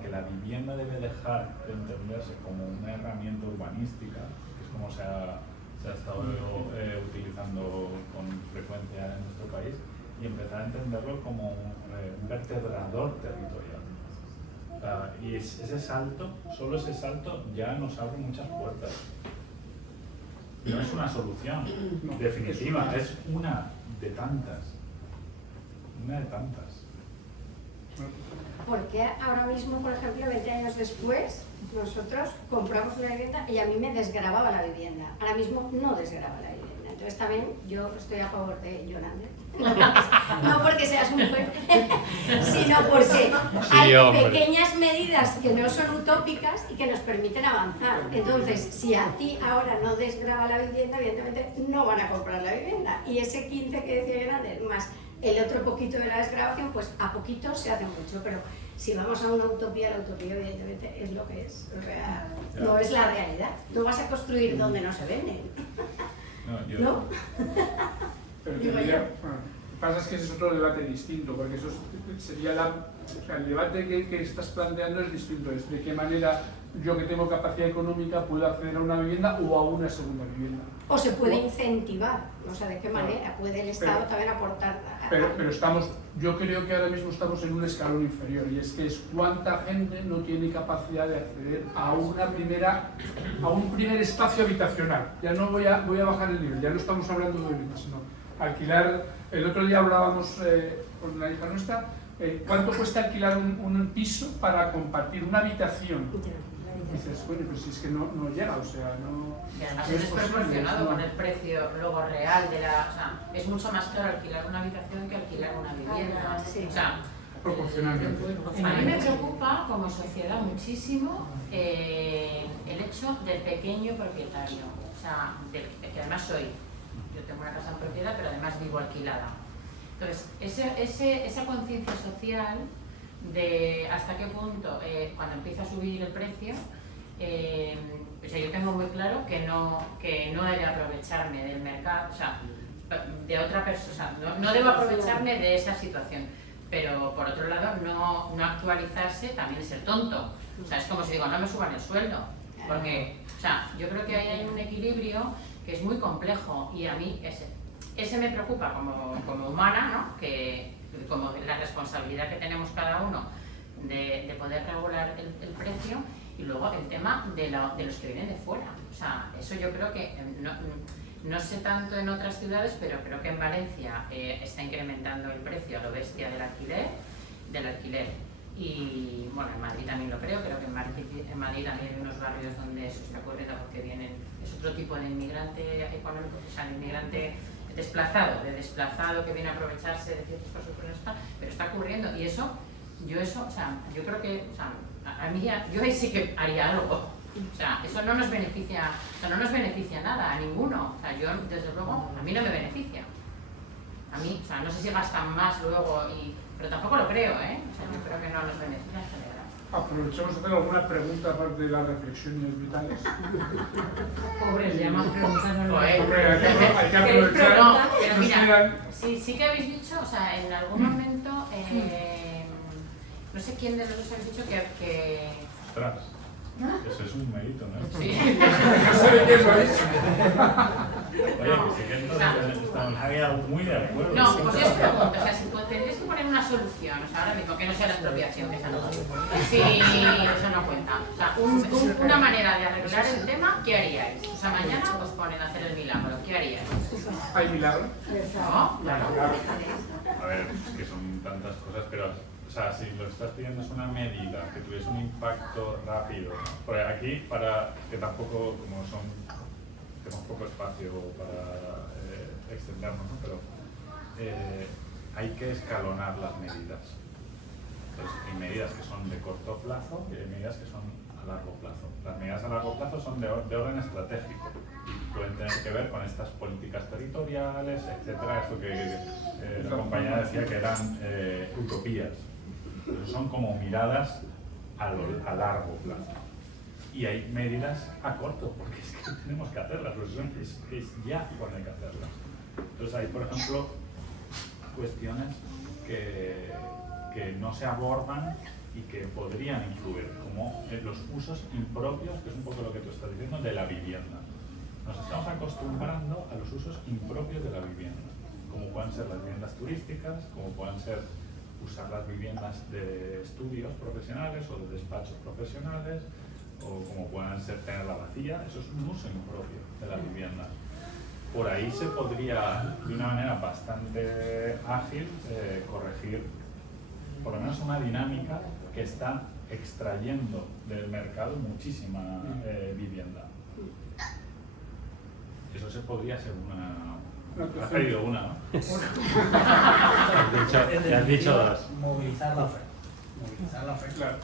que la vivienda debe dejar de entenderse como una herramienta urbanística, que es como se ha estado utilizando con frecuencia en nuestro país, y empezar a entenderlo como un vertebrador territorial. Y ese salto, solo ese salto ya nos abre muchas puertas. No es una solución definitiva, es una de tantas. Una de tantas. Porque ahora mismo, por ejemplo, 20 años después, nosotros compramos una vivienda y a mí me desgravaba la vivienda. Ahora mismo no desgrava la vivienda. Entonces también yo estoy a favor de Yolanda. No porque seas mujer, sino porque hay pequeñas medidas que no son utópicas y que nos permiten avanzar. Entonces, si a ti ahora no desgrava la vivienda, evidentemente no van a comprar la vivienda. Y ese 15 que decía Yolanda, más el otro poquito de la desgravación, pues a poquito se hace mucho, pero si vamos a una utopía, la utopía evidentemente es lo que es real, no es la realidad. No vas a construir donde no se venden. ¿No? Pero lo que pasa es que ese es otro debate distinto, porque eso sería el debate que estás planteando es distinto, es de qué manera yo que tengo capacidad económica puedo acceder a una vivienda o a una segunda vivienda. O se puede incentivar, o sea, de qué manera puede el Estado también aportar. Pero yo creo que ahora mismo estamos en un escalón inferior, y es que es cuánta gente no tiene capacidad de acceder a un primer espacio habitacional. Ya no voy a bajar el nivel, ya no estamos hablando de vivienda, sino alquilar. El otro día hablábamos con una hija nuestra, ¿cuánto cuesta alquilar un piso para compartir una habitación? Dices, bueno, pues si es que no llega, o sea, no... Y además no es desproporcionado no. con el precio luego real de la... O sea, es mucho más caro alquilar una habitación que alquilar una vivienda. Sí. O sea, Proporcionalmente. a mí me preocupa como sociedad muchísimo el hecho del pequeño propietario. O sea, que además yo tengo una casa en propiedad, pero además vivo alquilada. Entonces, esa conciencia social de hasta qué punto, cuando empieza a subir el precio, o sea, yo tengo muy claro que no he de aprovecharme del mercado, o sea, de otra persona, no debo aprovecharme de esa situación, pero por otro lado no actualizarse también es ser tonto. O sea, es como si digo, no me suban el sueldo, porque, o sea, yo creo que ahí hay un equilibrio que es muy complejo, y a mí ese me preocupa como humana, ¿no? Que como la responsabilidad que tenemos cada uno de poder regular el precio, y luego el tema de los que vienen de fuera. O sea, eso yo creo que no sé tanto en otras ciudades, pero creo que en Valencia está incrementando el precio a lo bestia del alquiler. Y bueno, en Madrid también lo creo que en Madrid también hay unos barrios donde eso está ocurriendo, porque es otro tipo de inmigrante económico, o sea, de inmigrante desplazado que viene a aprovecharse de ciertas cosas, pero está ocurriendo, y yo creo que, o sea, a mí yo ahí sí que haría algo. O sea, eso no nos beneficia, nada, a ninguno. O sea, yo, desde luego, a mí no me beneficia. A mí, o sea, no sé si gastan más luego, pero tampoco lo creo, ¿eh? O sea, yo creo que no nos beneficia en general. Aprovechemos a hacer alguna pregunta aparte de las reflexiones vitales. Pobre, ya más preguntas no lo hay que aprovechar. No, pero mira, sí que habéis dicho, o sea, en algún momento, no sé quién de los dos habéis dicho que... Ostras, eso es un mérito, ¿no? Sí. No sé quién lo ha dicho. No, que sí que o entonces sea, estamos ahí muy de acuerdo. no, pues yo os pregunto, o sea, si tendríais que poner una solución, o sea, ahora mismo, que no sea la expropiación, que esa no cuenta. Sí, eso no cuenta. O sea, una manera de arreglar el tema, ¿qué haríais? O sea, mañana os ponen a hacer el milagro, ¿qué haríais? ¿Hay milagro? No, claro. A ver, es que son tantas cosas, pero, o sea, si lo que estás pidiendo es una medida que tuviese un impacto rápido, porque aquí, para que tampoco, como tenemos poco espacio para extendernos, ¿no? Pero hay que escalonar las medidas. Entonces, hay medidas que son de corto plazo y hay medidas que son a largo plazo. Las medidas a largo plazo son de orden estratégico y pueden tener que ver con estas políticas territoriales, etcétera, esto que la compañera decía que eran utopías. Pero son como miradas a largo plazo. Y hay medidas a corto, porque es que tenemos que hacerlas, es ya cuando hay que hacerlas. Entonces hay, por ejemplo, cuestiones que no se abordan y que podrían influir, como los usos impropios, que es un poco lo que tú estás diciendo, de la vivienda. Nos estamos acostumbrando a los usos impropios de la vivienda, como pueden ser las viviendas turísticas, como pueden ser usar las viviendas de estudios profesionales o de despachos profesionales, o como puedan ser tenerla vacía. Eso es un uso impropio de la vivienda. Por ahí se podría, de una manera bastante ágil, corregir por lo menos una dinámica que está extrayendo del mercado muchísima vivienda. Eso se podría ser una... Has pedido una, ¿no? Ya has dicho dos. Movilizar la oferta. Movilizar la oferta. Claro.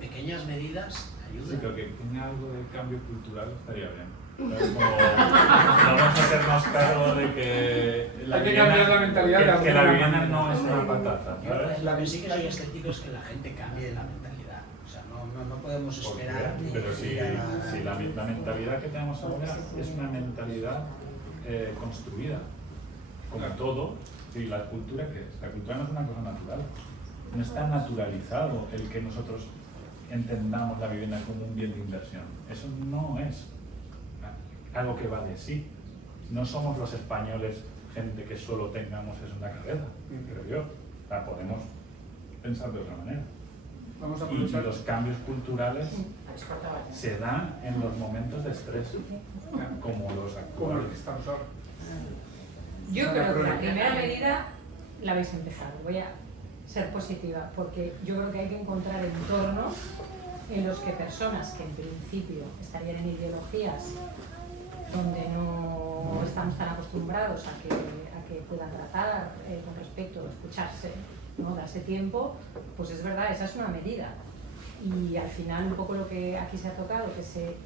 Pequeñas medidas Sí, ayudan. creo que tenga algo de cambio cultural estaría bien. Como vamos a hacernos cargo de que Hay que cambiar la mentalidad de que la alguna vivienda manera. no es una patata, Yo ¿sabes? lo que sí que soy escéptico es que la gente cambie la mentalidad. O sea, no podemos ¿Por qué? esperar ni Pero si que la mentalidad que tenemos ahora es una mentalidad construida, como todo. Sí, ¿la cultura qué es? La cultura no es una cosa natural. No está naturalizado el que nosotros entendamos la vivienda como un bien de inversión. Eso no es algo que va de sí. No somos los españoles gente que solo tengamos eso en la cabeza, creo yo. O sea, podemos pensar de otra manera. Vamos a Y aprovechar. los cambios culturales se dan en los momentos de estrés, como los Como el que actuales. estamos ahora. Yo creo que la primera medida la habéis empezado. Voy a ser positiva, porque yo creo que hay que encontrar entornos en los que personas que en principio estarían en ideologías donde no estamos tan acostumbrados a que puedan tratar con respeto, escucharse, ¿no? Darse tiempo, pues es verdad, esa es una medida. Y al final un poco lo que aquí se ha tocado, que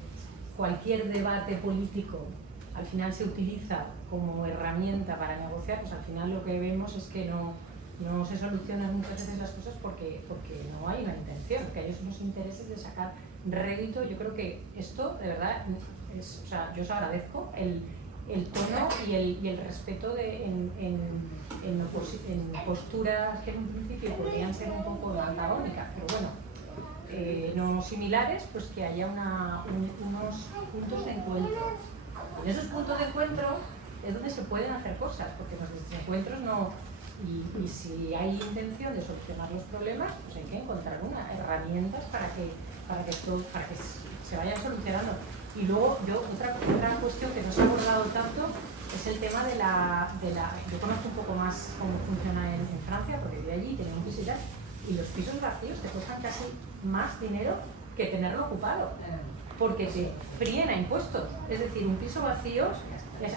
cualquier debate político al final se utiliza como herramienta para negociar, pues al final lo que vemos es que no se solucionan muchas veces las cosas porque no hay una intención, que hay unos intereses de sacar rédito. Yo creo que esto, de verdad, o sea, yo os agradezco el tono y el respeto en posturas que en un principio podrían ser un poco antagónicas, pero bueno, no similares, pues que haya unos puntos de encuentro. En esos puntos de encuentro es donde se pueden hacer cosas, porque los desencuentros no... Y si hay intención de solucionar los problemas, pues hay que encontrar herramientas para que se vayan solucionando. Y luego, otra cuestión que no se ha abordado tanto es el tema de la... Yo conozco un poco más cómo funciona en Francia, porque viví allí, tenía un piso y tal, y los pisos vacíos te cuestan casi más dinero que tenerlo ocupado, porque te fríen a impuestos. Es decir, un piso vacío,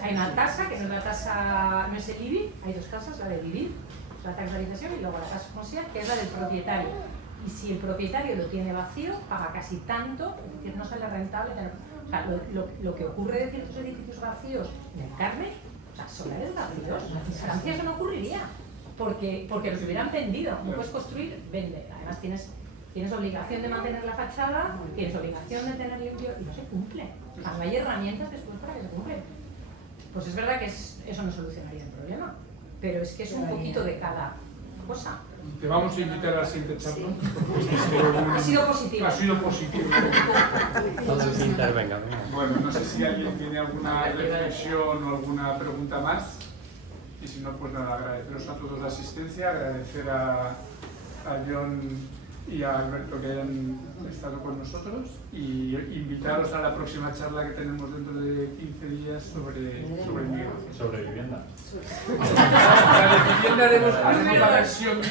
hay una tasa, que no es la tasa, no es el IBI, hay dos tasas, la de vivir, la tasa de habitación, y luego la tasa foncial, que es la del propietario. Y si el propietario lo tiene vacío, paga casi tanto, es decir, no sale rentable tener... O sea, lo que ocurre de ciertos edificios vacíos en el Carmen, o sea, solares vacíos, en Francia eso no ocurriría, porque los hubieran vendido. No puedes construir, vende. Además tienes obligación de mantener la fachada, tienes obligación de tener limpio, y no se cumple. O sea, no hay herramientas después para que se cumplen. Pues es verdad que eso no solucionaría el problema, pero es que es un poquito de cada cosa. Te vamos a invitar a la siguiente charla. Ha sido positivo. Ha sido positivo. Todos intervengan. Bueno, no sé si alguien tiene alguna reflexión o alguna pregunta más. Y si no, pues nada, agradeceros a todos la asistencia, agradecer a John y a Alberto que hayan estado con nosotros y invitaros a la próxima charla que tenemos dentro de 15 días sobre migración. Sobre vivienda. La de vivienda haremos la versión 2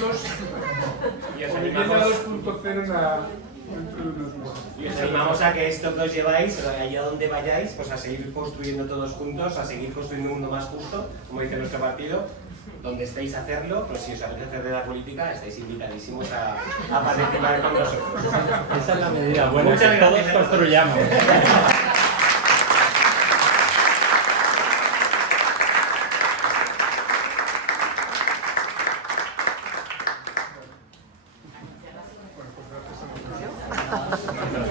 Y os o vivienda animamos, 2.0 dentro de unos meses. y os animamos a que esto que os lleváis, allá donde vayáis, pues a seguir construyendo todos juntos, a seguir construyendo un mundo más justo, como dice nuestro partido. Donde estéis a hacerlo, pues si os apetece hacer de la política, estáis invitadísimos a participar con nosotros. Esa es la medida buena, Muchas que todos gracias a todos. construyamos. Bueno, pues gracias a vosotros.